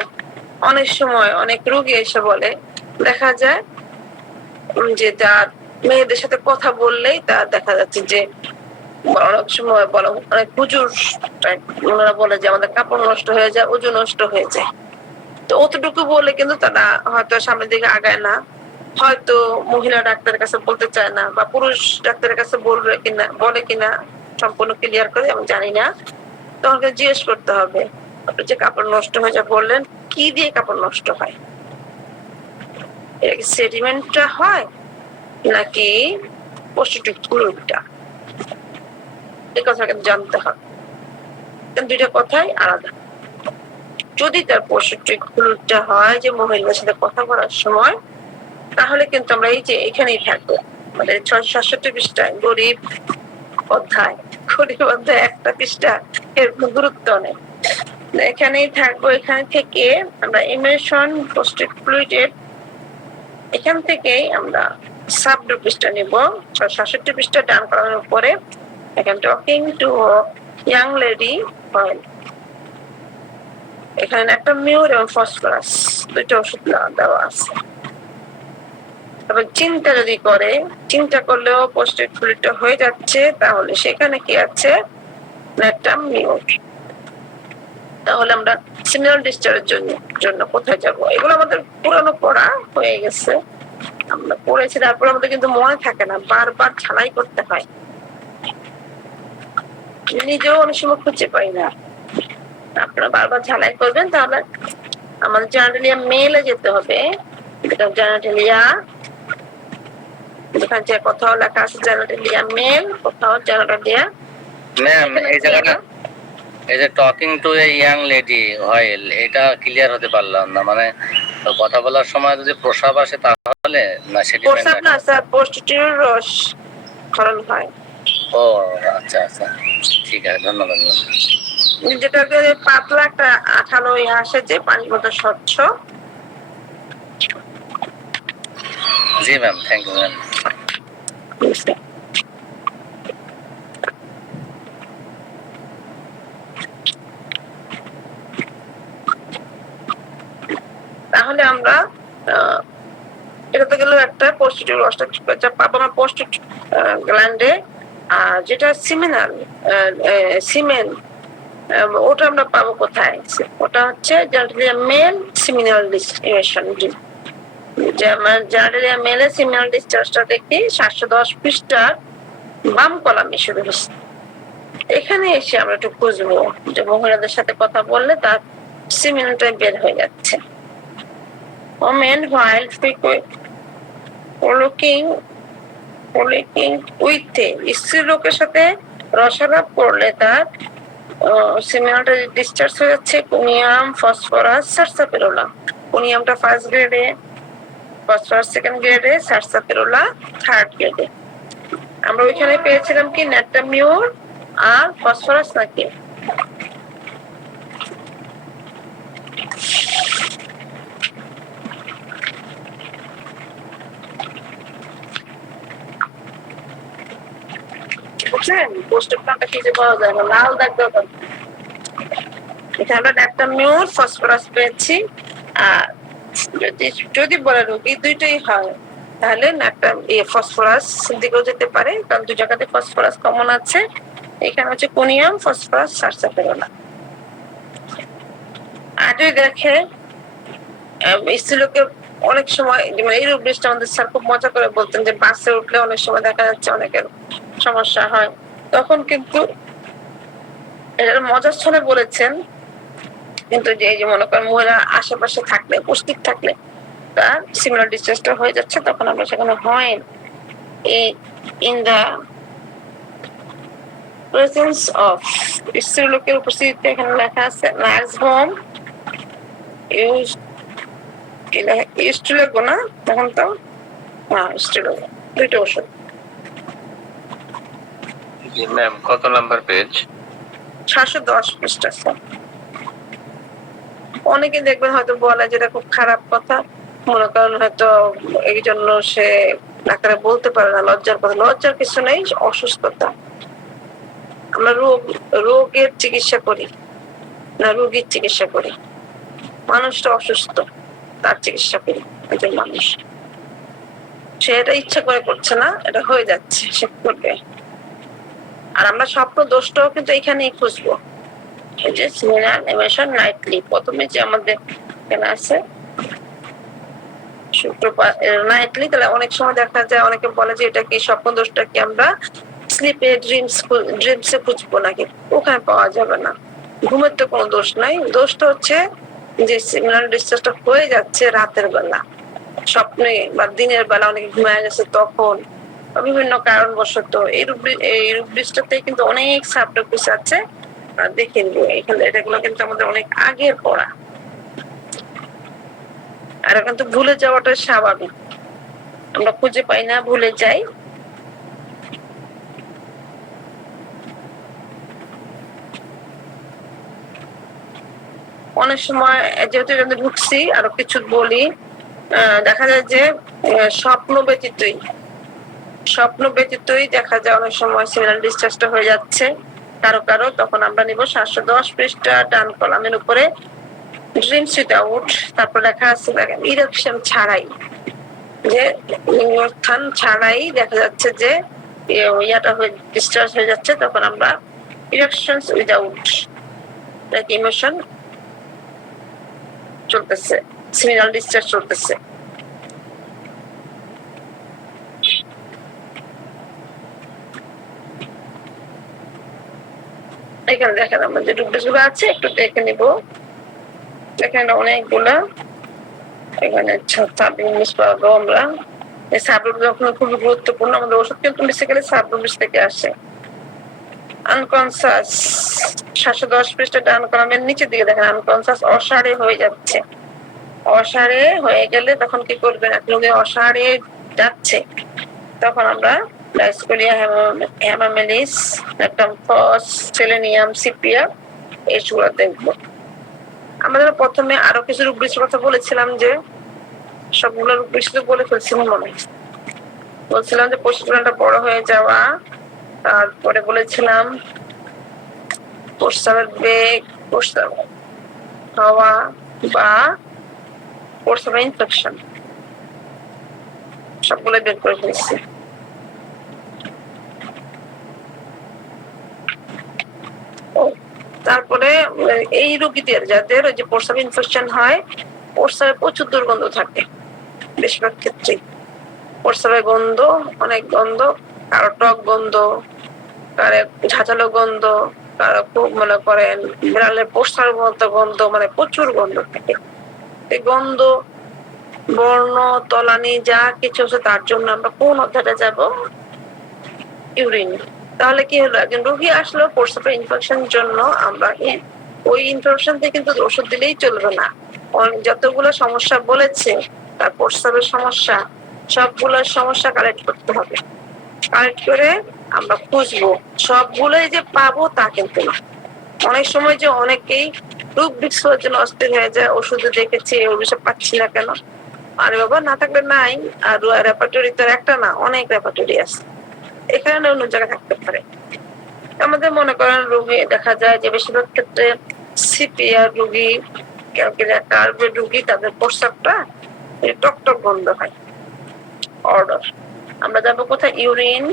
অনেক সময় অনেক রোগী এসে বলে, দেখা যায় যে তার মেয়েদের সাথে কথা বললেই তার দেখা যাচ্ছে যে অনেক সময় বলে অনেক হুজুর, ওনারা বলে যে আমাদের কাপড় নষ্ট হয়ে যায়, ওজন নষ্ট হয়ে যায়। তো অতটুকু বলে কিন্তু তারা হয়তো সামনের দিকে আগায় না, হয়তো মহিলা ডাক্তারের কাছে বলতে চায় না, বা পুরুষ ডাক্তারের কাছে বলে কিনা সম্পূর্ণ ক্লিয়ার করে আমি জানি না। তখন জিজ্ঞেস করতে হবে, আপনি যে কাপড় নষ্ট হয়ে যায় বললেন, কি দিয়ে কাপড় নষ্ট হয়? এটা কি সেডিমেন্টটা হয় নাকি পোস্টেটিভ ফ্লুইডটা? এই কথা কিন্তু জানতে হবে, দুইটা কথাই আলাদা। যদি তার পোস্টেটিভ ফ্লুইডটা হয় যে মহিলার সাথে কথা বলার সময়, তাহলে কিন্তু আমরা এই যে এখানেই থাকবো, আমাদের 667 পৃষ্ঠায় গরিব অধ্যায়, একটা পৃষ্ঠা, এর গুরুত্ব নেই, এখানেই থাকবো। এখানে থেকে আমরা ইমিউনেশন পোস্টেড ফ্লুইডের এখান থেকেই আমরা সাব পৃষ্ঠা নিব। 667 পৃষ্ঠা ডান করার উপরে এখন talking too young lady oil, এখানে একটা মিউর এবং ফসফরাস দুটো ওষুধ দেওয়া আছে। তবে চিন্তা যদি করে, চিন্তা করলেও পোস্টেড ফ্লুইডটা হয়ে যাচ্ছে, তাহলে সেখানে কি আছে, একটা মিউর। তাহলে আমরা সিগন্যাল ডিসচার্জের জন্য কোথায় যাব? এগুলো আমাদের পুরানো পড়া হয়ে গেছে, আমরা পড়েছি, তারপর আমাদের কিন্তু মনে থাকে না, বারবার ঝালাই করতে হয়, নিজেও অনেক সময় খুঁজে পাই না। আপনারা বারবার ঝালাই করবেন, তাহলে আমাদের জেনারেলিয়া মেলে যেতে হবে। জেনারেলিয়া যেখানে যে কোথাও লেখা আছে জেনারেলিয়া মেল, কোথাও জেনারেলিয়া। ম্যাম এই জায়গাটা, এই যে talking to a young lady oil, এটা ক্লিয়ার হতে পারলাম না। মানে কথা বলার সময় যদি প্রস্রাব আসে তাহলে না, প্রস্রাব না স্যার, পোস্টেটিভ রস ক্ষরণ হয়। ও আচ্ছা আচ্ছা, ঠিক আছে, ধন্যবাদ। যেটাকে পাতলা একটা আঠালো আসে যে পানির মতো স্বচ্ছ, জি ম্যাম, থ্যাংক ইউ ম্যাম। তাহলে আমরা এটা তো গেল একটা পোস্টিটিভ পাবো আমরা পোস্টিটিভ গ্ল্যান্ডে। আর যেটা সিমেনাল সিমেন, ওটা আমরা পাবো কোথায়? ওটা হচ্ছে জেনারেলিয়া মেল সিমিনাল ডিস্ট্রিবিউশন। জেনারেলিয়া মেলে সিমিনাল ডিসচার্জটা দেখি 710 পৃষ্ঠার বাম কলামে শুরু হচ্ছে। এখানে এসে আমরা একটু খুঁজবো যে মহিলাদের সাথে কথা বললে তার সিমিনালটা বের হয়ে যাচ্ছে। Women while looking with স্ত্রী লোকের সাথে রসালাপ করলে তার সিমিনালটা ডিসচার্জ হয়ে যাচ্ছে কোনিয়াম, ফসফরাস, সারসাপিরোলা। কোনিয়ামটা ফার্স্ট গ্রেডে, ফসফরাস সেকেন্ড গ্রেডে, সারসাপিরোলা থার্ড গ্রেডে। আমরা ওইখানে পেয়েছিলাম কি ন্যাটামিউর আর ফসফরাস নাকি? বুঝছেন? পোস্টার প্ল্যানটা কি যে পাওয়া যায় না, লাল দাগ দাও। এখানে আমরা ন্যাটামিউর, ফসফরাস পেয়েছি। আর যদি বলে রোগী দুইটাই হয় তাহলে ফসফরাস দিকেও যেতে পারে, কারণ দুই জায়গাতে ফসফরাস কমন আছে। এখানে হচ্ছে কোনিয়াম, ফসফরাস, সারসাপিরোলা। আর যদি দেখে স্ত্রীলোকের অনেক সময় এই রোগ বৃষ্টি আমাদের স্যার খুব মজা করে বলতেন যে বাসে উঠলে অনেক সময় দেখা যাচ্ছে অনেকের সমস্যা হয়, তখন কিন্তু এটা মজার ছলে বলেছেন, কিন্তু যে মনে করেন মহিলা আশেপাশে থাকলে, উপস্থিত থাকলে তার সিমিলার ডিসচার্জটা হয়ে যাচ্ছে, তখন আমরা সেখানে হয় ইন দা প্রেজেন্স অফ স্ত্রী লোকের উপস্থিতিতে এখানে লেখা আছে নার্স হোম ইউজ টু লেখবো না তখন তো দুইটা ওষুধ। জি ম্যাম, কত নাম্বার পেজ? 710 পৃষ্ঠা। অনেকে দেখবেন হয়তো বলে যেটা খুব খারাপ কথা, মনে করেন হয়তো এই জন্য সে ডাক্তারে বলতে পারে না, লজ্জার কথা। লজ্জার কিছু নেই, অসুস্থতা। আমরা রোগের চিকিৎসা করি না, রোগীর চিকিৎসা করি। মানুষটা অসুস্থ, তার চিকিৎসা করি। একজন মানুষ সে এটা ইচ্ছা করে করছে না, এটা হয়ে যাচ্ছে, সে করবে। আর আমরা স্বপ্ন দোষটাও কিন্তু এখানেই খুঁজবো। এই যে সিমিনাল এমিশন নাইটলি, প্রথমে যে আমাদের এখানে আছে শুক্রবার নাইটলি, তাহলে অনেক সময় দেখা যায় অনেকে বলে যে এটা কি স্বপ্ন দোষটা কি আমরা স্লিপে ড্রিমসে খুঁজবো নাকি? ওখানে পাওয়া যাবে না। ঘুমের তো কোনো দোষ নাই, দোষটা হচ্ছে যে সিমিনাল ডিসচার্জটা হয়ে যাচ্ছে রাতের বেলা, স্বপ্নে বা দিনের বেলা অনেকে ঘুমায় গেছে তখন, বিভিন্ন কারণবশত। এই রূপ দৃষ্টাতে কিন্তু অনেক সাবটপিস আছে, দেখে নিব এখানে। এটাগুলো কিন্তু আমাদের অনেক আগের পড়া, আর কিন্তু ভুলে যাওয়াটা স্বাভাবিক। আমরা খুঁজে পাই না, ভুলে যাই। অনেক সময় যেহেতু ঢুকছি আরো কিছু বলি, দেখা যায় যে স্বপ্ন ব্যতীতই দেখা যায় অনেক সময় সিমিনাল ডিসচার্জটা হয়ে যাচ্ছে কারো। তখন আমরা নিব 710 পৃষ্ঠা ডান কলামের উপরে ড্রিমস উইদাউট, তারপর লেখা আছে দেখেন ইরেকশন ছাড়াই, যে লিঙ্গস্থান ছাড়াই দেখা যাচ্ছে যে ইয়াটা হয়ে ডিসচার্জ হয়ে যাচ্ছে, তখন আমরা ইরেকশনস উইদাউট লাইক ইমোশন চলতেছে, সিমিনাল ডিসচার্জ চলতেছে। এখানে দেখেন আমরা যে ডুবলিস গুলো আছে একটু দেখে নিব। এখানে অনেকগুলা, এখানে সাবডুবলিস পাবো আমরা। এই সাবডুবলিস খুবই গুরুত্বপূর্ণ, আমাদের ওষুধ কিন্তু বেসিক্যালি সাবডুবলিস থেকে আসে। আনকনসাস 710 পৃষ্ঠা ডান কলামের নিচের দিকে দেখেন আনকনসাস অসাড়ে হয়ে যাচ্ছে। অসাড়ে হয়ে গেলে তখন কি করবেন? আপনি অসাড়ে যাচ্ছে, তখন আমরা ডাইস্কোলিয়া হেমামেলিস, ফস, সেলেনিয়াম, সিপিয়া এইগুলো দেখবো। আমাদের প্রথমে আরো কিছু রূপবৃষ্টির কথা বলেছিলাম যে সবগুলোর বিষয়ে বলে ফেলছিলাম মনে হয়। বলছিলাম যে প্রস্রাবটা বড় হয়ে যাওয়া, তারপরে বলেছিলাম প্রস্রাবের বেগ, প্রস্রাব হওয়া বা প্রস্রাবের ইনফেকশন, সবগুলো বের করে ফেলছি। তারপরে এই রোগীদের যাদের ওই যে প্রস্রাব ইনফেকশন হয়, প্রস্রাবে প্রচুর দুর্গন্ধ থাকে বেশিরভাগ ক্ষেত্রে। প্রস্রাবের গন্ধ, অনেক গন্ধ, কারো টক গন্ধ, কারো ঝাঁঝালো গন্ধ, কারো খুব মনে করেন বিড়ালের প্রস্রাবের মতো গন্ধ, মানে প্রচুর গন্ধ থাকে। এই গন্ধ, বর্ণ, তলানি যা কিছু আছে তার জন্য আমরা কোন অধ্যায়টা যাব? ইউরিন। তাহলে কি হলো, একজন রোগী আসলো প্রস্রাবের ইনফেকশনের জন্য, আমরা ওই ইনফেকশন থেকে কিন্তু ওষুধ দিলেই চলবে না। যতগুলো সমস্যা বলেছে তার প্রস্রাবের সমস্যা, সবগুলোর সমস্যা কালেক্ট করতে হবে। কালেক্ট করে আমরা খুঁজবো, সবগুলোই যে পাবো তা কিন্তু না। অনেক সময় যে অনেকেই রোগ বিক্রির জন্য অস্থির হয়ে যায়, ওষুধে দেখেছি ওষুধ পাচ্ছি না কেন। আরে বাবা, না থাকলে নাই। আর রেপার্টরি তো একটা না, অনেক রেপার্টরি আছে, এখানে অন্য জায়গায় থাকতে পারে। আমাদের মনে করেন রোগী দেখা যায় যে বেশিরভাগ ক্ষেত্রে সিপিআর রোগী, কার্বের রোগী, তাদের প্রস্রাবটা টক টক গন্ধ হয়। অর্ডার, আমরা যাবো কোথায়? ইউরিন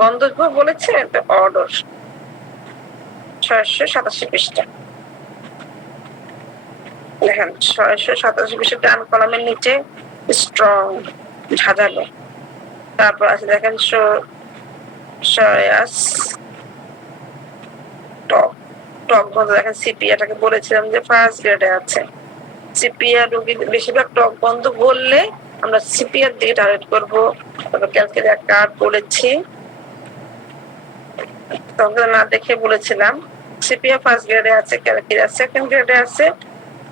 গন্ধ বলেছে অর্ডার 687 পৃষ্ঠা। দেখেন 687 পৃষ্ঠা ডান কলামের নিচে স্ট্রং, ঝাঁঝালো। তারপর আছে দেখেন টক টক গন্ধ। দেখেন সিপিআটাকে বলেছিলাম যে ফার্স্ট গ্রেডে আছে। সিপিআর রোগী বেশিরভাগ টক গন্ধ বললে আমরা সিপিআর দিকে টার্গেট করবো। তারপর ক্যালকেরিয়া কার্ড বলেছি, তখন না দেখে বলেছিলাম সিপিআর ফার্স্ট গ্রেডে আছে, ক্যালকেরিয়া সেকেন্ড গ্রেডে আছে।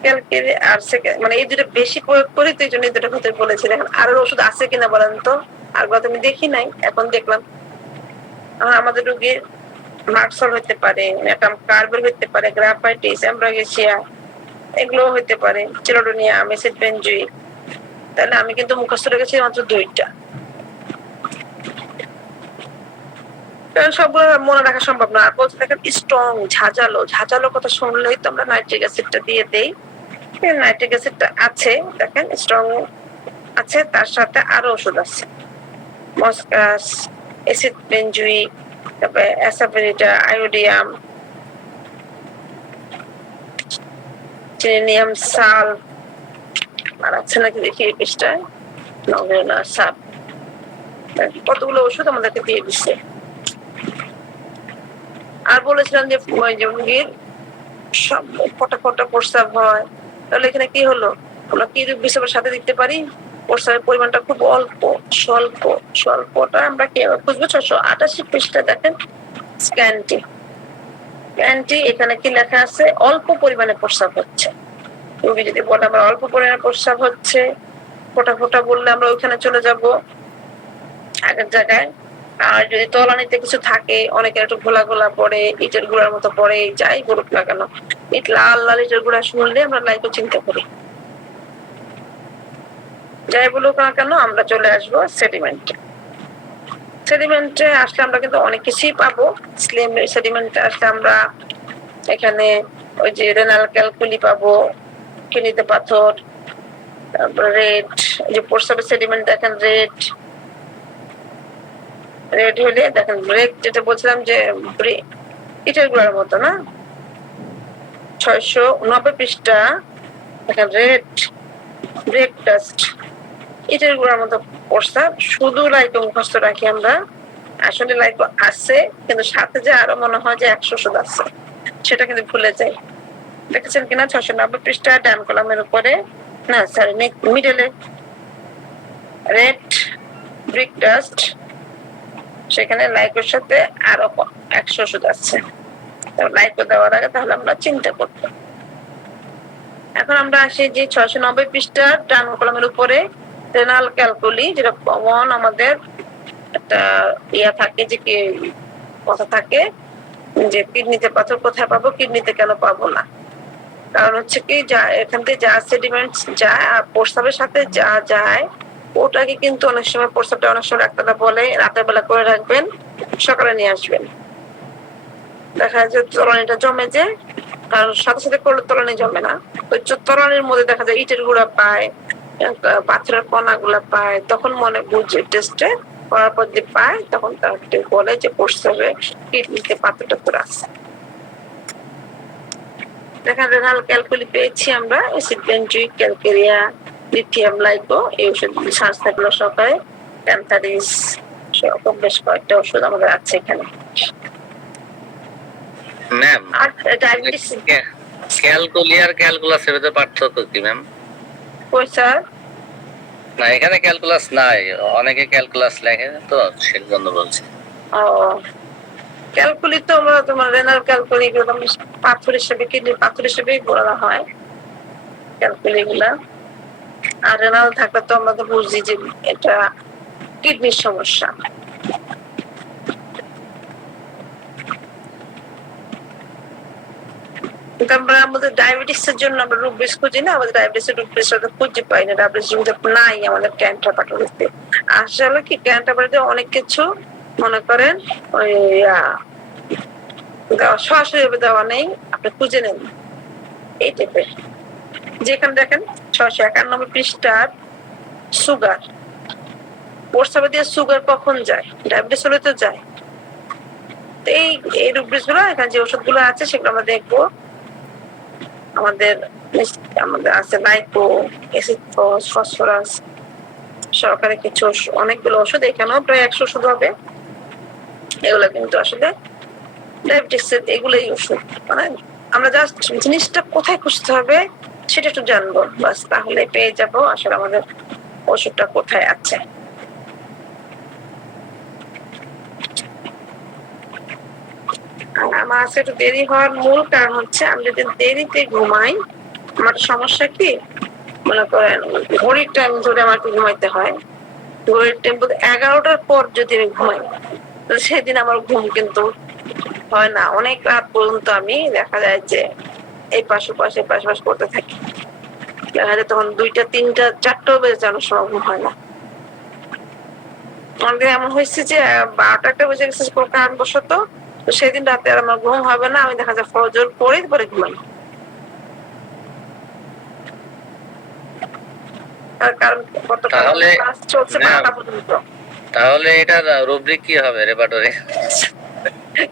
ক্যালকেরিয়া আর মানে এই দুটো বেশি প্রয়োগ করি, তো এই জন্য এই দুটো কথা বলেছি। দেখেন আরো ওষুধ আছে কিনা বলেন তো? আর কথা আমি দেখি নাই, এখন দেখলাম। আমাদের রোগীর মার্কসল হইতে পারে, ম্যাটাম কার্বেল হইতে পারে, গ্রাফাইটিস, অ্যামব্রাগেসিয়া, এগুলো হইতে পারে, চিলোডোনিয়া, মেসিড বেনজুইক। তাহলে আমি কিন্তু মুখস্থ রেখেছি মাত্র 2টা, কারণ সবগুলো মনে রাখা সম্ভব না। আর বলতে দেখেন স্ট্রং, ঝাঁঝালো। ঝাঁঝালো কথা শুনলেই তো আমরা নাইট্রিক অ্যাসিডটা দিয়ে দেই। নাইট্রিক অ্যাসিডটা আছে, দেখেন স্ট্রং আছে, তার সাথে আরো ওষুধ আছে, মসকাস, অ্যাসিড বেনজুইক, তারপরে অ্যাসাফেরিটা, আয়োডিয়াম, চিনিয়াম সাল, আর আছে নাকি দেখি এই পৃষ্ঠায়, নভেনা সাপ। কতগুলো ওষুধ আমাদেরকে দিয়ে দিচ্ছে। আর বলেছিলাম যে রোগীর সব ফটা ফটা প্রস্রাব হয়, তাহলে এখানে কি হলো, আমরা কি বিষয়ের সাথে দেখতে পারি? প্রস্রাবের পরিমাণটা খুব অল্প, স্বল্প। স্বল্পটা আমরা কি খুঁজবো? 688 পৃষ্ঠা দেখেন স্ক্যানটি। স্ক্যানটি এখানে কি লেখা আছে? অল্প পরিমাণে প্রস্রাব হচ্ছে। রোগী যদি বলে আমরা অল্প পরিমাণে প্রস্রাব হচ্ছে, ফোটা ফোটা বললে আমরা ওইখানে চলে যাব আগের জায়গায়। আর যদি তলানিতে কিছু থাকে, অনেকের একটু ঘোলা ঘোলা পড়ে, ইটের গুঁড়ার মতো পড়ে, যাই বলুক না কেন, ইট লাল লাল ইটের গুঁড়া শুনলে আমরা লাইকো চিন্তা করি। যাই বলুক না কেন, আমরা চলে আসবো সেডিমেন্টে। সেডিমেন্টে আসলে আমরা কিন্তু অনেক কিছুই পাবো। স্লিম সেডিমেন্টে আসলে আমরা এখানে ওই যে রেনাল ক্যালকুলি পাবো, কিডনিতে পাথর, তারপরে রেড, যে প্রস্রাবের সেডিমেন্ট দেখেন রেড হলে দেখেন ব্রেক, যেটা বলছিলাম যে ইটের গুঁড়ার মতো না। 690 পৃষ্ঠা দেখেন রেড ব্রেক টেস্ট, ইটের গুঁড়ার মতো প্রস্রাব। শুধু লাইকো মুখস্থ রাখি আমরা, আসলে লাইকো আছে কিন্তু সাথে যে আরো মনে হয় যে 100 ওষুধ আছে, সেটা কিন্তু ভুলে যাই। দেখেছেন কিনা 690 পৃষ্ঠা ডান কলামের উপরে, না সরি মিডলে, রেড ব্রিক টেস্ট, সেখানে লাইকোর সাথে আরো 100 ওষুধ আছে। লাইকো দেওয়ার আগে তাহলে আমরা চিন্তা করবো। এখন আমরা আসি যে 690 পৃষ্ঠার ডান কলামের উপরে রেনাল ক্যালকুলি, যেটা কমন আমাদের একটা ইয়া থাকে, যে কি কথা থাকে যে কিডনিতে পাথর কোথায় পাবো, কিডনিতে কেন পাবো না। কারণ হচ্ছে কি যা এখান থেকে যা সেডিমেন্ট যায় আর প্রস্রাবের সাথে যা যায় ওটাকে কিন্তু অনেক সময় প্রস্রাবটা অনেক সময় ডাক্তাররা বলে রাতের বেলা করে রাখবেন, সকালে নিয়ে আসবেন। দেখা যায় তলানিটা জমে যায়, কারণ সাথে সাথে করলে তলানি জমে না। ওই তলানির মধ্যে দেখা যায় ইটের গুঁড়া পায়, পাথরের কণা গুলা পায়, তখন মনে বুঝে টেস্টে করার পর যে পায় তখন তার বলে যে প্রস্রাবে কিডনিতে পাথর টাথর আছে। দেখা রেনাল ক্যালকুলি পেয়েছি আমরা, অ্যাসিড বেনজুইক, ক্যালকেরিয়া, লিথিয়াম লাইকো, এই ওষুধ সংস্থাগুলো সহকারে ক্যান্থারিস সব বেশ কয়েকটা ওষুধ আমাদের আছে এখানে। ম্যাম আর ডায়াবেটিস ক্যালকুলি আর ক্যালকুলাসের ভিতরে পার্থক্য কি ম্যাম? কই স্যার? না এখানে ক্যালকুলাস নাই, অনেকে ক্যালকুলাস লেখে তো সেই জন্য বলছি। ও ক্যালকুলি তো আমরা তোমার রেনাল ক্যালকুলি গুলো পাথর হিসেবে কিডনির পাথর হিসেবেই বলা হয় ক্যালকুলি গুলা। আর রেনাল থাকলে তো আমরা তো বুঝি যে এটা কিডনির সমস্যা। কিন্তু আমরা আমাদের ডায়াবেটিস এর জন্য আমরা রুব্রিক্স খুঁজি না, আমাদের ডায়াবেটিস এর রুব্রিক্স খুঁজে পাই না, ডায়াবেটিস নাই আমাদের ক্যান্টার পাটলিতে। আসলে কি ক্যান্টার পাটলিতে অনেক কিছু মনে করেন ওই সরাসরি দেওয়া নেই, আপনি খুঁজে নেন এই টাইপের। যেখানে দেখেন 691 পৃষ্ঠার সুগার, প্রস্রাবে দিয়ে সুগার কখন যায়? ডায়াবেটিস হলে তো যায়। তো এই রুব্রিক্স গুলো এখানে যে ওষুধ গুলো আছে সেগুলো আমরা দেখবো। আমাদের আছে লাইকো, অ্যাসিড ফসফরাস সহকারে কিছু অনেকগুলো ওষুধ, এখানেও প্রায় 100 ওষুধ হবে। এগুলো কিন্তু আসলে ডায়াবেটিস এর এগুলোই ওষুধ, মানে আমরা জাস্ট জিনিসটা কোথায় খুঁজতে হবে সেটা একটু জানবো বাস, তাহলে পেয়ে যাব আসলে আমাদের ওষুধটা কোথায় আছে। আমার আজকে একটু দেরি হওয়ার মূল কারণ হচ্ছে আমি যদি দেরিতে ঘুমাই আমার সমস্যা কি মনে করেন ঘড়ির টাইম ধরে আমার ঘুমাইতে হয়। ঘড়ির টাইম বলতে 11টার পর যদি আমি ঘুমাই সেদিন আমার ঘুম কিন্তু হয় না, অনেক রাত পর্যন্ত আমি দেখা যায় যে এই পাশে করতে থাকি। দেখা যায় তখন 2টা 3টা 4টাও বেজে যাওয়ার সময় ঘুম হয় না। অনেকদিন এমন হয়েছে যে 12টা 1টা বেজে গেছে কোনো কারণবশত, তো সেদিন রাতে আর আমার ঘুম হবে না, আমি দেখা যায় ফজর পরে ঘুমাই। কারণ তাহলে ক্লাস চলছে 12টা পর্যন্ত। তাহলে এটার রুব্রিক কি হবে রেপার্টরি?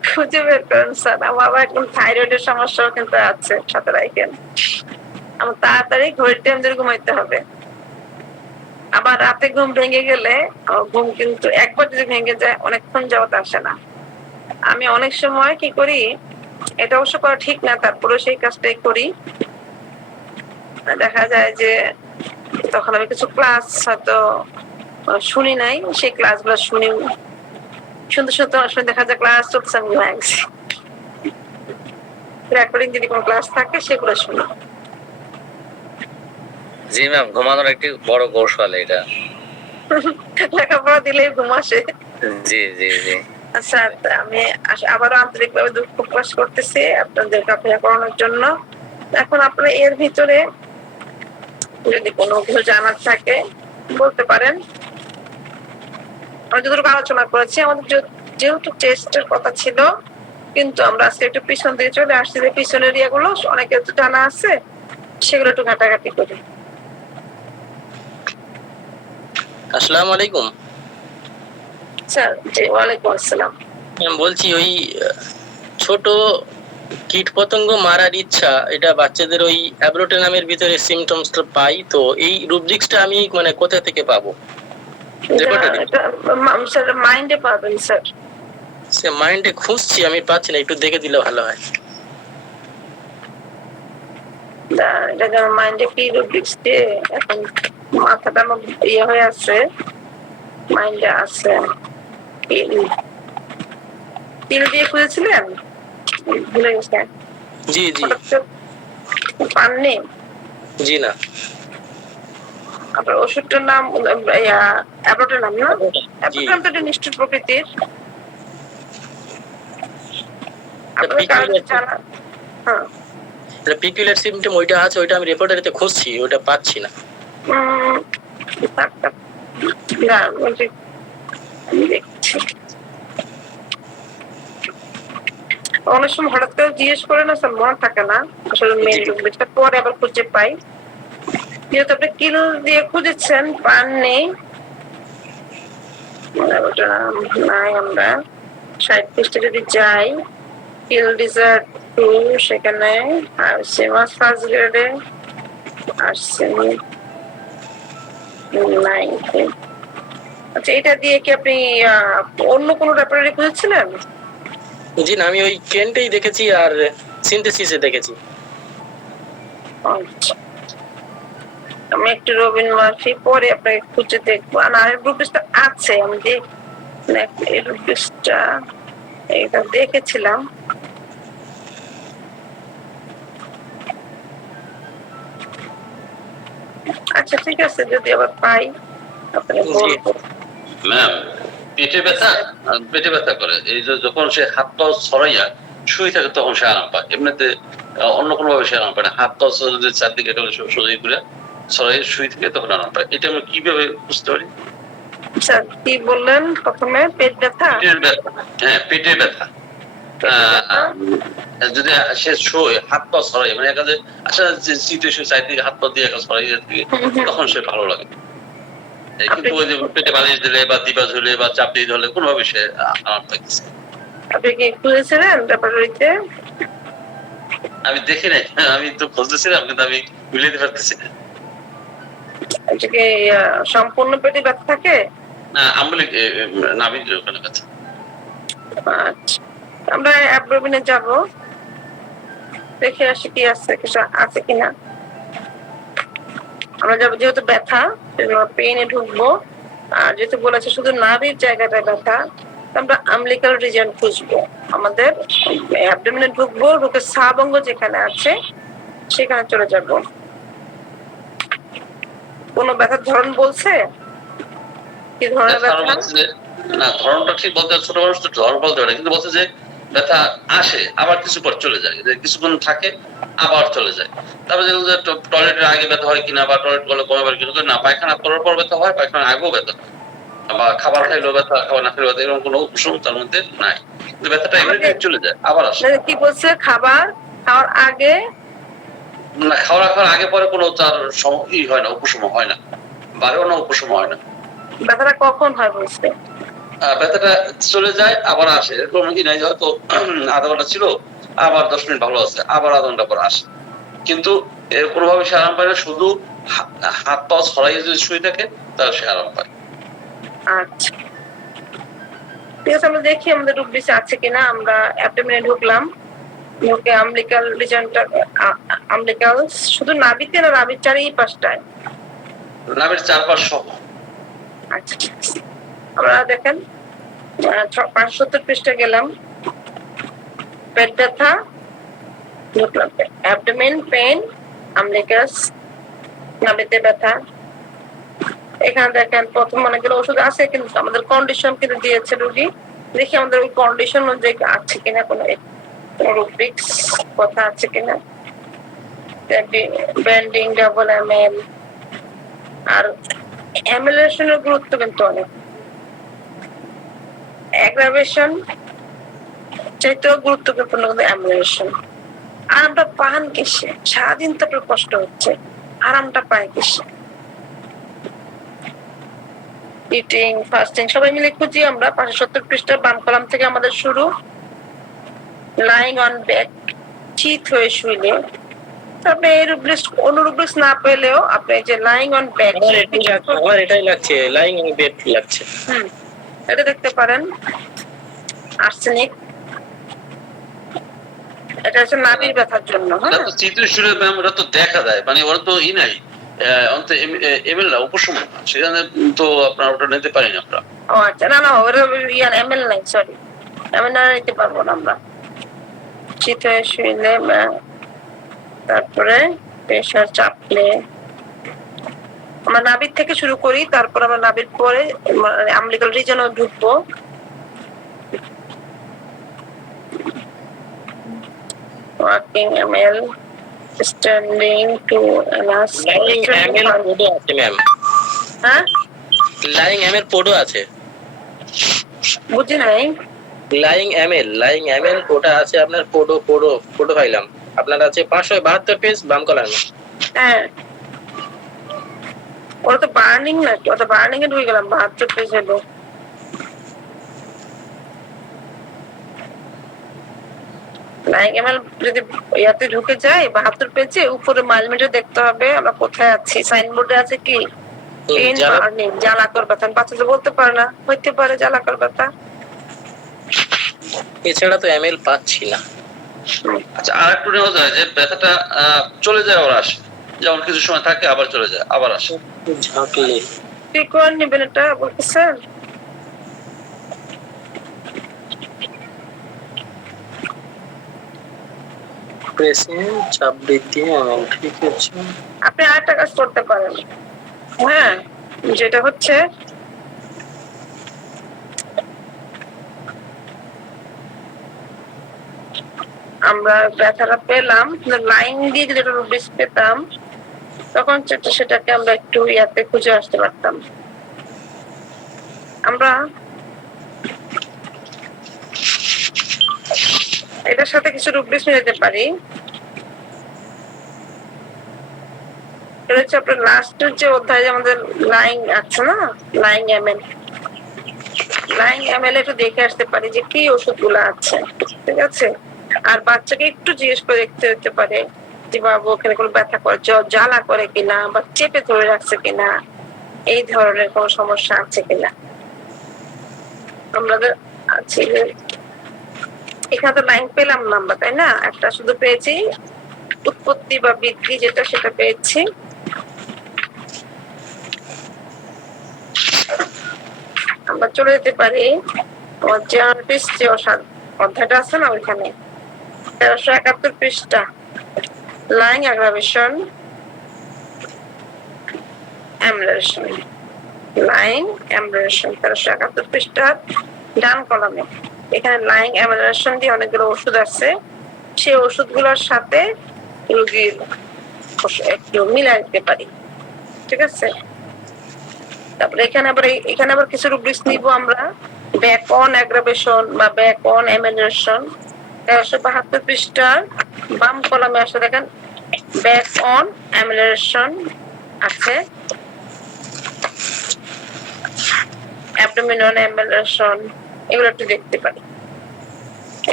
খুঁজে বের করেন স্যার। আমার আবার একদম থাইরয়েডের সমস্যাও কিন্তু আছে সাথে রাখেন। আমার তাড়াতাড়ি ঘড়ির টাইম ধরে ঘুমাইতে হবে। আবার রাতে ঘুম ভেঙে গেলে ঘুম কিন্তু একবার যদি ভেঙে যায় অনেকক্ষণ যাওয়াতে আসে না। আমি অনেক সময় কি করি, এটা অবশ্য করা ঠিক না, তারপরে সেই কাজটাই করি। দেখা যায় যে তখন আমি কিছু ক্লাস হয়তো শুনি নাই, সেই ক্লাসগুলো শুনি শুনতে আসলে দেখা যায় ক্লাস চলছে আমি ঘুমাই গেছি। রেকর্ডিং যদি কোনো ক্লাস থাকে সেগুলো শুনি। জি ম্যাম, ঘুমানোর একটি বড় কৌশল এটা। লেখাপড়া দিলেই ঘুম আসে। জি জি জি। আচ্ছা, আমি আবারও আন্তরিকভাবে দুঃখ প্রকাশ করতেছি আপনাদেরকে অপেক্ষা করানোর জন্য। এখন আপনারা এর ভিতরে যদি কোনো কিছু জানার থাকে বলতে পারেন। আমরা যতটুকু আলোচনা করেছি আমাদের যেহেতু টেস্টের কথা ছিল, কিন্তু আমরা আজকে একটু পিছন দিয়ে চলে আসছি যে পিছনের এরিয়াগুলো অনেকের তো জানা আছে, সেগুলো একটু ঘাটাঘাটি করি। আসসালামু আলাইকুম স্যার। জি ওয়ালাইকুম আসসালাম। বলছি ওই ছোট কীট পতঙ্গ মারার ইচ্ছা, এটা বাচ্চাদের ওই অ্যাব্রোটেনামের ভিতরে সিমটমসটা পাই, তো এই রুব্রিক্সটা আমি মানে কোথা থেকে পাবো? স্যার মাইন্ডে পাবেন স্যার। সে মাইন্ডে খুঁজছি, আমি পাচ্ছি না, একটু দেখে দিলে ভালো হয়। এটা মাইন্ডে কি রুব্রিক্স দিয়ে এখন মাথাটা আমার ইয়ে হয়ে আছে, মাইন্ডে আছে তিল দিয়ে খুঁজেছিলেন ভুলে গেছেন? জি জি পাননি? জি না। আপনার ওষুধটার নাম অ্যাব্রোটেনাম না? অ্যাব্রোটেনাম তো নিষ্ঠুর প্রকৃতির। আপনাদের কারণে জানা, হ্যাঁ পিকুলার সিমটম ওইটা আছে, ওইটা আমি রেপোর্টারিতে খুঁজছি, ওইটা পাচ্ছি না। থাক, থাক। না, আমি দেখছি। অনেক সময় হঠাৎ করে জিজ্ঞেস করে না স্যার, মনে থাকে না আসলে মেন রুবিকটা, পরে আবার খুঁজে পাই। যেহেতু আপনি কিল দিয়ে খুঁজেছেন, পাননি, ওটা নাই। আমরা 60 পৃষ্ঠে যদি যাই, কিল ডিজার্ট 2 সেখানে আর সেমাস ফার্স্ট গ্রেডে আসছে নাই। আচ্ছা, এটা দিয়ে কি আপনি অন্য কোনো রেপারেটরি খুঁজেছিলেন? জি না, আমি ওই কেন্টেই দেখেছি আর সিনথেসিসে দেখেছি। আচ্ছা, আমি একটু রবিন মার্ফি পরে আপনাকে খুঁজে দেখবো। আর রুবিসটা আছে, আমি এই রুবিসটা এটা দেখেছিলাম। আচ্ছা, ঠিক আছে, যদি আবার পাই আপনাকে বলবো। ম্যাম, পেটে ব্যথা করে, এই যে যখন সে হাত পা ছড়াইয়া শুয়ে থাকে তখন সে আরাম পায়, এমনিতে অন্য কোনো ভাবে সে আরাম পায় না। হাত পা যদি চারদিকে সোজাই করে ছড়াই শুয়ে থাকে তখন আরাম পায়। এটা আমরা কিভাবে বুঝতে পারি? স্যার কি বললেন প্রথমে? পেট ব্যথা? পেটের ব্যথা, হ্যাঁ পেটের ব্যথা। যদি সে শোয় হাত পা ছড়াই, মানে একাদে আসলে শীতে শুয়ে চারদিকে হাত পা দিয়ে ছড়াই থাকে, তখন সে ভালো লাগে। কিন্তু ওই যে পেটে বালিশ দিলে বা দিবা ঝুলে বা চাপ দিয়ে ধরলে কোনোভাবে সে আরাম পাইছে। আপনি কি খুঁজেছিলেন রেপারেটরিতে? আমি দেখি নাই, আমি তো খুঁজতেছিলাম কিন্তু আমি মিলাইতে পারতেছি না। এটা কি সম্পূর্ণ পেটে ব্যথা থাকে? না, আমি নাভি ওখানে ব্যথা। আচ্ছা, আমরা অ্যাবডোমেনে যাব, দেখে আসি কি আছে, কিছু আছে কিনা। আমরা যাবো, যেহেতু ব্যথা পেইনে ঢুকবো, আর যেহেতু বলেছে শুধু নাভির জায়গাটা ব্যথা, আমরা আমলিক্যাল রিজন খুঁজবো। আমাদের অ্যাবডোমেনে ঢুকবো, ঢুকে সাবঙ্গ যেখানে আছে সেখানে চলে যাব। কোনো ব্যথার ধরন বলছে? কি ধরনের ব্যথা? না, ধরনটা ঠিক বলতে, ছোট মানুষ তো ধরন বলতে পারে, কিন্তু বলছে যে ব্যথা আসে আবার কিছু পর চলে যায়, কিছুক্ষণ থাকে আবার চলে যায়। তারপরে টয়লেটের আগে ব্যথা হয় কিনা বা টয়লেট করলে কমে কিনা, না পায়খানা করার পর ব্যথা হয়, পায়খানার আগেও ব্যথা হয়, বা খাবার খাইলেও ব্যথা, খাবার না খাইলেও ব্যথা, এরকম কোনো উপশম তার মধ্যে নাই। কিন্তু ব্যথাটা এমনি চলে যায় আবার আসে। কি বলছে? খাওয়ার আগে না, খাওয়ার আগে পরে কোনো তার ই হয় না, উপশম হয় না, বারেও না উপশম হয় না। ব্যথাটা কখন হয় বলছে? ব্যথাটা চলে যায় আবার আসে, এরকম কি নাই হয়তো আধা ঘন্টা ছিল আবার 10 মিনিট ভালো আছে, আবার আধা ঘন্টা পর আসে, কিন্তু এর কোনোভাবে সে আরাম পায় না। শুধু হাত পা ছড়াইয়ে যদি শুয়ে থাকে তাহলে সে আরাম পায়। আচ্ছা, ঠিক আছে, আমরা দেখি আমাদের রুবিসে আছে কিনা। আমরা অ্যাবডোমেনে ঢুকলাম, ঢুকে আমলিক্যাল রিজনটা, আমলিক্যাল শুধু নাভিতে না নাভির চারিপাশটায়? নামের 4-5 সহ। আচ্ছা, ঠিক আছে। আমরা দেখেন 570 পৃষ্ঠা গেলাম, পেট ব্যথা ঢুকলাম, অ্যাবডোমেন পেইন, আমলিকাস, নাভিতে ব্যথা। এখানে দেখেন প্রথম অনেকগুলো ওষুধ আছে, কিন্তু আমাদের কন্ডিশন কিন্তু দিয়েছে রোগী। দেখি আমাদের ওই কন্ডিশন অনুযায়ী আছে কিনা, কোনো রুব্রিক্স কথা আছে কিনা। বেন্ডিং, ডাবল এমএল, আর এমএলেশনের গুরুত্ব কিন্তু অনেক। অ্যাগ্রাভেশন চাইতেও গুরুত্বপূর্ণ কিন্তু অ্যামুলেশন। আরামটা পান কিসে? সারাদিন তো আপনার কষ্ট হচ্ছে, আরামটা পায় কিসে? ইটিং, ফাস্টিং সবাই মিলে খুঁজি আমরা। 570 পৃষ্ঠা বাম কলাম থেকে আমাদের শুরু। লাইং অন ব্যাক, চিত হয়ে শুইলে। আপনি এই রুব্রিক্স, অনুরুব্রিক্স না পেলেও আপনি যে লাইং অন ব্যাক, আমার এটাই লাগছে, লাইং অন বেড লাগছে। এটা দেখতে পারেন। আর্সেনিক, এটা হচ্ছে নাভির ব্যথার জন্য। এটা তো চিত্র শুনে ম্যাম, ওটা তো দেখা যায়, মানে ওরা তো ই নাই, অন্ত এমএল না, উপশম, সেখানে তো আপনার ওটা নিতে পারি না আমরা। ও আচ্ছা, না না, ওরা এমএল নাই, সরি, এমএল না নিতে পারবো না আমরা। চিত হয়ে শুইলে, তারপরে প্রেশার চাপলে। আমরা নাভির থেকে শুরু করি, তারপর আমরা নাভির পরে আমলিক্যাল রিজনও ঢুকবো। Working ML, standing to lying ML কোডও আছে ম্যাম, হ্যাঁ লাইং এমএল কোডও আছে, বুঝি নাই। লাইং এমএল কোডা আছে আপনার, কোডও পাইলাম আপনার আছে 572 পেজ বাম কলামে। হ্যাঁ ওটা তো বার্নিং না, ওটা বার্নিং এ ঢুকে গেলাম, 72 পেজ হলো। লাইং এমএল যদি ইয়াতে ঢুকে যায় 72 পেজে, উপরে মাইলমিটার দেখতে হবে আমরা কোথায় আছি। সাইনবোর্ডে আছে কি পেন বার্নিং, জ্বালাকর ব্যথা। বাচ্চাদের বলতে পারে না, হইতে পারে জ্বালাকর ব্যথা। এছাড়া তো এমএল পাচ্ছি না। আচ্ছা, আর একটু নেওয়া যায় যে ব্যথাটা চলে যায় আবার আসে, যেমন কিছু সময় থাকে আবার চলে যায় আবার আসে। ঝাঁকলে কি করে নেবেন এটা বলতে স্যার? প্রেসিং চাপ বৃদ্ধি এমএল, ঠিক আছে। আপনি আরেকটা কাজ করতে পারেন, হ্যাঁ, যেটা হচ্ছে আমরা ব্যথাটা পেলাম লাইন দিয়ে যেটা রুবিস পেতাম, তখন সেটাকে আমরা একটু ইয়াতে খুঁজে আসতে পারতাম। আমরা এটার সাথে কিছু রুবিস মিলাতে পারি। এটা হচ্ছে আপনার লাস্টের যে অধ্যায়ে আমাদের লাইন আছে না, লাইন এমএল একটু দেখে আসতে পারি যে কি ওষুধগুলো আছে, ঠিক আছে। আর বাচ্চাকে একটু জিজ্ঞেস করে দেখতে হতে পারে যে বাবু ওখানে কোনো ব্যথা করে, জ্বালা করে কিনা, বা চেপে ধরে রাখছে কিনা, এই ধরনের কোনো সমস্যা আছে কিনা। আমাদের আছে যে এখানে তো লাইন পেলাম না আমরা, তাই না? একটা শুধু পেয়েছি উৎপত্তি বা বৃদ্ধি, যেটা সেটা পেয়েছি। আমরা চলে যেতে পারি আমার জার্নালিস যে অধ্যায়টা আছে না, ওইখানে 1371 পৃষ্ঠা, লাইং অ্যাগ্রাভেশন অ্যামুলেশন, লাইং অ্যামুলেশন 1371 পৃষ্ঠা ডান কলামে। এখানে লাইং অ্যামুলেশন দিয়ে অনেকগুলো ওষুধ আছে, সেই ওষুধগুলোর সাথে রোগীর একটু মিলাই দিতে পারি, ঠিক আছে। তারপরে এখানে আবার কিছু রুব্রিক্স নিব আমরা, ব্যাক অন অ্যাগ্রাভেশন বা ব্যাক অন অ্যামেলিয়েশন। 1372 পৃষ্ঠার বাম কলামে আসলে দেখেন ব্যাক অন অ্যামেলিয়েশন আছে, অ্যাবডোমিন অন অ্যামেলিয়েশন, এগুলো একটু দেখতে পারি।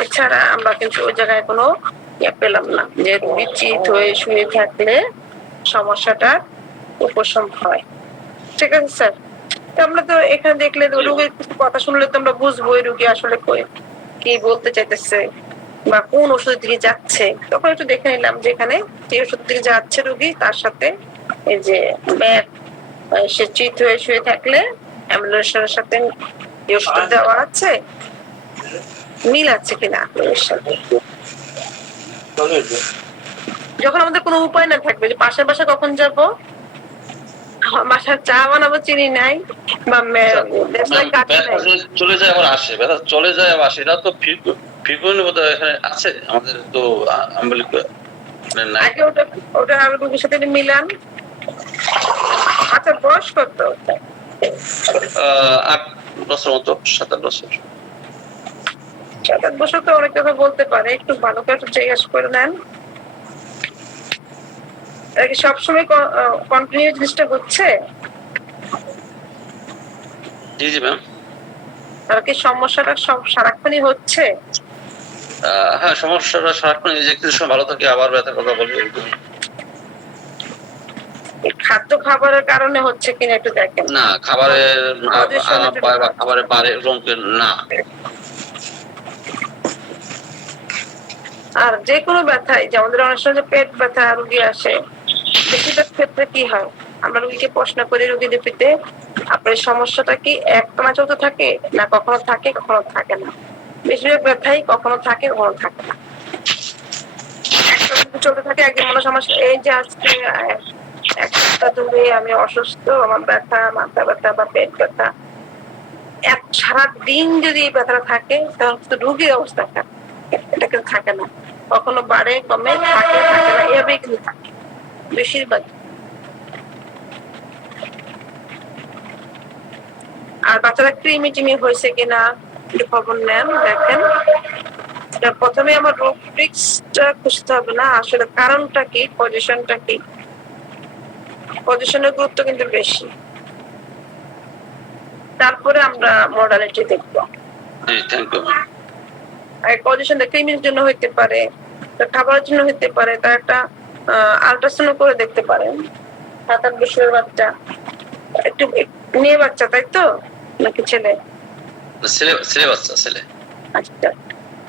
এছাড়া আমরা কিন্তু ওই জায়গায় কোনো পেলাম না যে বিচিত হয়ে শুয়ে থাকলে সমস্যাটা উপশম হয়, ঠিক আছে স্যার। আমরা তো এখানে দেখলে রোগীর কথা শুনলে তো আমরা বুঝবো রোগী আসলে কি বলতে চাইতেছে বা কোন ওষুধের দিকে যাচ্ছে। তখন একটু দেখে নিলাম যে এখানে যে ওষুধের দিকে যাচ্ছে রোগী, তার সাথে এই যে সে চিত হয়ে শুয়ে থাকলে অ্যাম্বুলেন্সের সাথে যে ওষুধ দেওয়া আছে মিল আছে কিনা এর সাথে। যখন আমাদের কোনো উপায় না থাকবে যে পাশের বাসা কখন যাব, বাসার চা বানাবো চিনি নাই, বা চলে যায় আবার আসে, ব্যথা চলে যায় আবার আসে, এটা তো ফ্রিকুয়েন্ট বোধহয় এখানে আছে আমাদের তো আগে ওটা রোগীর সাথে মিলান। আচ্ছা, বয়স কত? 8 বছর মতো, 7-8 বছর। 7-8 বছর তো অনেক কথা বলতে পারে, একটু ভালো করে একটু জিজ্ঞাসা করে নেন। সবসময় কন্টিনিউ জিনিসটা হচ্ছে? জি জি ম্যাম। তাহলে কি সমস্যাটা সব সারাক্ষণই হচ্ছে? হ্যাঁ, সমস্যাটা সারাক্ষণ যে কিছু সময় ভালো থাকে আবার ব্যথার কথা বলবো। খাদ্য খাবারের কারণে হচ্ছে কিনা একটু দেখেন। না, খাবারের খাবারের বারে না। আর যে কোনো ব্যথায়, যে আমাদের অনেক সময় পেট ব্যথা রোগী আসে, বেশিরভাগ ক্ষেত্রে কি হয়, আমরা রোগীকে প্রশ্ন করি রোগী লিপিতে আপনার সমস্যাটা কি একটানা চলতে থাকে, না কখনো থাকে কখনো থাকে না। বেশিরভাগ ব্যথাই কখনো থাকে কখনো থাকে না, একটা চলতে থাকে। একদিন মনে সমস্যা এই যে আজকে 1 সপ্তাহ ধরে আমি অসুস্থ, আমার ব্যথা, মাথা ব্যথা বা পেট ব্যথা, সারাদিন যদি এই ব্যথাটা থাকে তখন কিন্তু রোগীর অবস্থা খারাপ, এটা কিন্তু থাকে না। কখনো বাড়ে কমে থাকে থাকে না, এভাবেই কিন্তু থাকে বেশিরভাগ। আর বাচ্চারা ক্রিমি টিমি হয়েছে কিনা একটু খবর নেন, দেখেন। প্রথমে আমার রুব্রিক্সটা খুঁজতে হবে না, আসলে কারণটা কি, পজিশনটা কি। পজিশনের গুরুত্ব কিন্তু বেশি, তারপরে আমরা মডালিটি দেখবো। জি, থ্যাংক ইউ। পজিশনটা ক্রিমির জন্য হইতে পারে, তার খাবারের জন্য হইতে পারে, তার একটা আল্ট্রাসাউন্ড করে দেখতে পারেন। 7-8 বছরের বাচ্চা, একটু মেয়ে বাচ্চা তাই তো নাকি ছেলে? ছেলে বাচ্চা, ছেলে। আচ্ছা,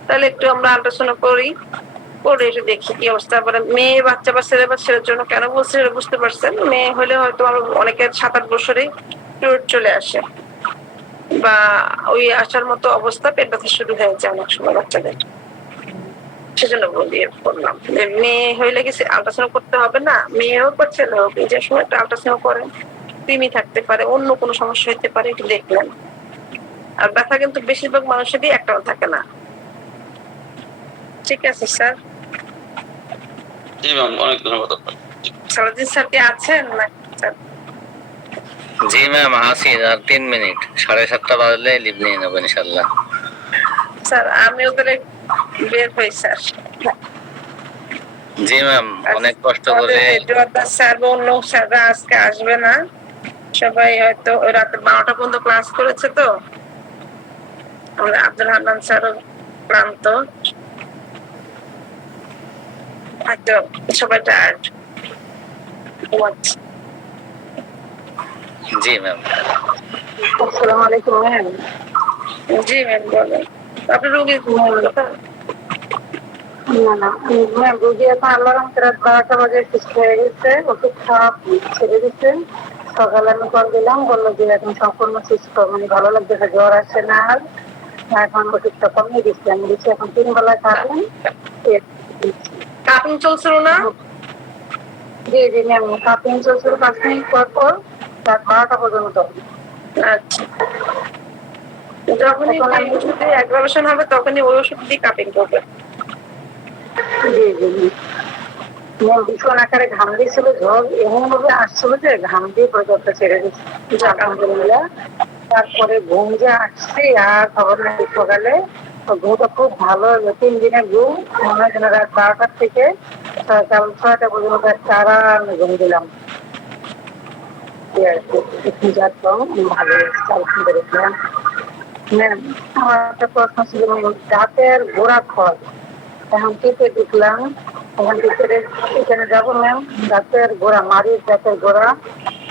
তাহলে একটু আমরা আল্ট্রাসাউন্ড করি, করে একটু দেখি কি অবস্থা। মানে মেয়ে বাচ্চা বা ছেলে বাচ্চার জন্য কেন বলছি সেটা বুঝতে পারছেন। মেয়ে হলে হয়তো অনেকের 7-8 বছরে পিরিয়ড চলে আসে, বা ওই আসার মতো অবস্থা, পেট ব্যথা শুরু হয়ে যায় অনেক সময় বাচ্চাদের। সেজন্য বললাম যে মেয়ে হইলে কি আল্ট্রাসাউন্ড করতে হবে না, মেয়ে হোক বা ছেলে হোক, এই যে সময় একটা আল্ট্রাসাউন্ড করেন, কৃমি থাকতে পারে, অন্য কোনো সমস্যা হতে পারে, একটু দেখলেন। আর ব্যথা কিন্তু বেশিরভাগ মানুষেরই একটাও থাকে না। ঠিক আছে স্যার। জি ম্যাম, অনেক ধন্যবাদ আপনাকে। সালাদিন স্যার কি আছেন না? জি ম্যাম আসি, আর 3 মিনিট, 7:30 বাজলে লিভ নিয়ে নেবো ইনশাল্লাহ। স্যার আমি ওদের বের হই স্যার। জি ম্যাম, অনেক কষ্ট করে। স্যার অন্য স্যাররা আজকে আসবে না, সবাই হয়তো রাতে 12টা পর্যন্ত ক্লাস করেছে তো। আমাদের আব্দুল হান্নান স্যারও ক্লান্ত, হয়তো সবাই টায়ার্ড, ঘুমাচ্ছে। জি ম্যাম। আসসালামু আলাইকুম ম্যাম। জি ম্যাম বলেন, আপনি রোগীর কথা। না ম্যাম, রোগী এখন আল্লাহর রহমতে রাত 12টা বাজে সুস্থ হয়ে গেছে, ওষুধ খাওয়া ছেড়ে দিচ্ছে। সকালে আমি কল দিলাম, বললো যে এখন সম্পূর্ণ সুস্থ, মানে ভালো লাগতেছে, জ্বর আসছে না আর। এখন ওষুধটা কমিয়ে দিচ্ছে, আমি দিচ্ছি এখন 3 বেলা খাবেন। কাপিং চলছিল না? জি জি ম্যাম, কাপিং চলছিল 5 মিনিট পর পর রাত 12টা পর্যন্ত। আচ্ছা, যখনই ওষুধে অ্যাগ্রাভেশন হবে তখনই ওই ওষুধ দিয়ে কাপিং করবে। জি জি ম্যাম, ভীষণ আকারে ঘাম দিয়েছিল, জ্বর এমন ভাবে আসছিল যে ঘাম দিয়ে পর্যন্ত ছেড়ে দিচ্ছে আলহামদুলিল্লাহ। তারপরে ঘুম যে আসছে আর খবর নেই, সকালে ঘুমটা খুব ভালো হলো। 3 দিনের ঘুম, মনে হয় যেন রাত 12টার থেকে সকাল 6টা পর্যন্ত তারা আমি ঘুম দিলাম। ভালো হয়েছে আলহামদুলিল্লাহ। ম্যাম, আমার একটা প্রশ্ন ছিল, দাঁতের গোড়া ক্ষয়, এখন কেটে ঢুকলাম, এখন ভিতরে এখানে যাবো ম্যাম, দাঁতের গোড়া, মাড়ির দাঁতের গোড়া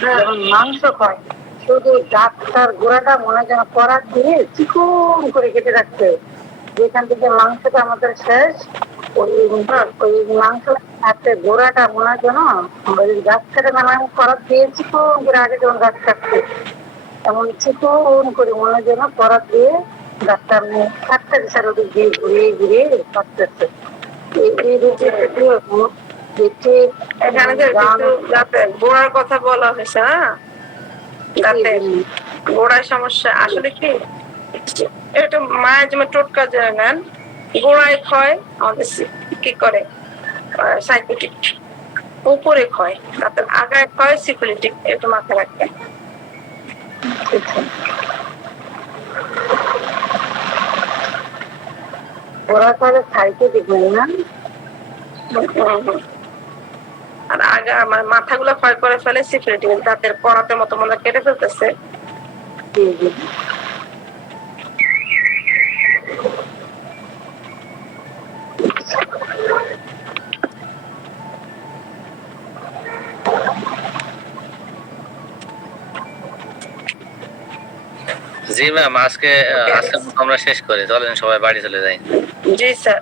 যখন মাংস খায়, শুধু দাঁতটার গোড়াটা মনে হয় যেন করাত দিয়ে চিকন করে কেটে রাখছে, যেখান থেকে মাংসটা আমাদের শেষ, ওই মাংস হাতের গোড়াটা মনে হয় যেন ওই গাছ কাটে না, করাত দিয়ে চিকন করে, আগে যেমন গাছ কাটছে এমন চিকন করে মনে হয় যেন করাত দিয়ে গাছটা আমি কাটতে দিশার ওদিক দিয়ে ঘুরিয়ে ঘুরিয়ে কাটতেছে। এখানে যে দাঁতের গোড়ার কথা বলা হয়েছে, হ্যাঁ, দাঁতের গোড়ায় সমস্যা আসলে কি, এটা মায়ের যেমন টোটকা যায় নেন, গোড়ায় ক্ষয় আমাদের কি করে সাইকোটিক, উপরে ক্ষয়, দাঁতের আগায় ক্ষয় সিকুলিটিক, এটা মাথায় রাখবেন। গোড়া করে খাইতে দিবেন না। আর আগে আমার মাথাগুলো ক্ষয় করে ফেলে সিকিউরিটি, দাঁতের পড়াতে মতো মনে কেটে ফেলতেছে। জি জি জি ম্যাম, আজকে আমরা শেষ করি, চলেন সবাই বাড়ি চলে যাই। জি স্যার,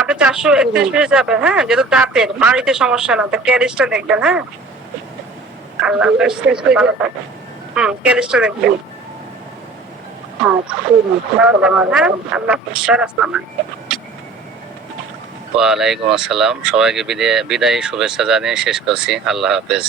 আপনি 431 পেজে যাবেন, হ্যাঁ, যেহেতু দাঁতের মাড়িতে সমস্যা না, তো ক্যারিজটা দেখবেন। হ্যাঁ, আল্লাহ হাফেজ, ভালো থাকবেন। ক্যারিজটা দেখবেন। ভালো থাকবেন, হ্যাঁ, আল্লাহ হাফেজ স্যার, আসসালামু আলাইকুম। ওয়ালাইকুম আসসালাম, সবাইকে বিদায় শুভেচ্ছা জানিয়ে শেষ করছি। আল্লাহ হাফেজ।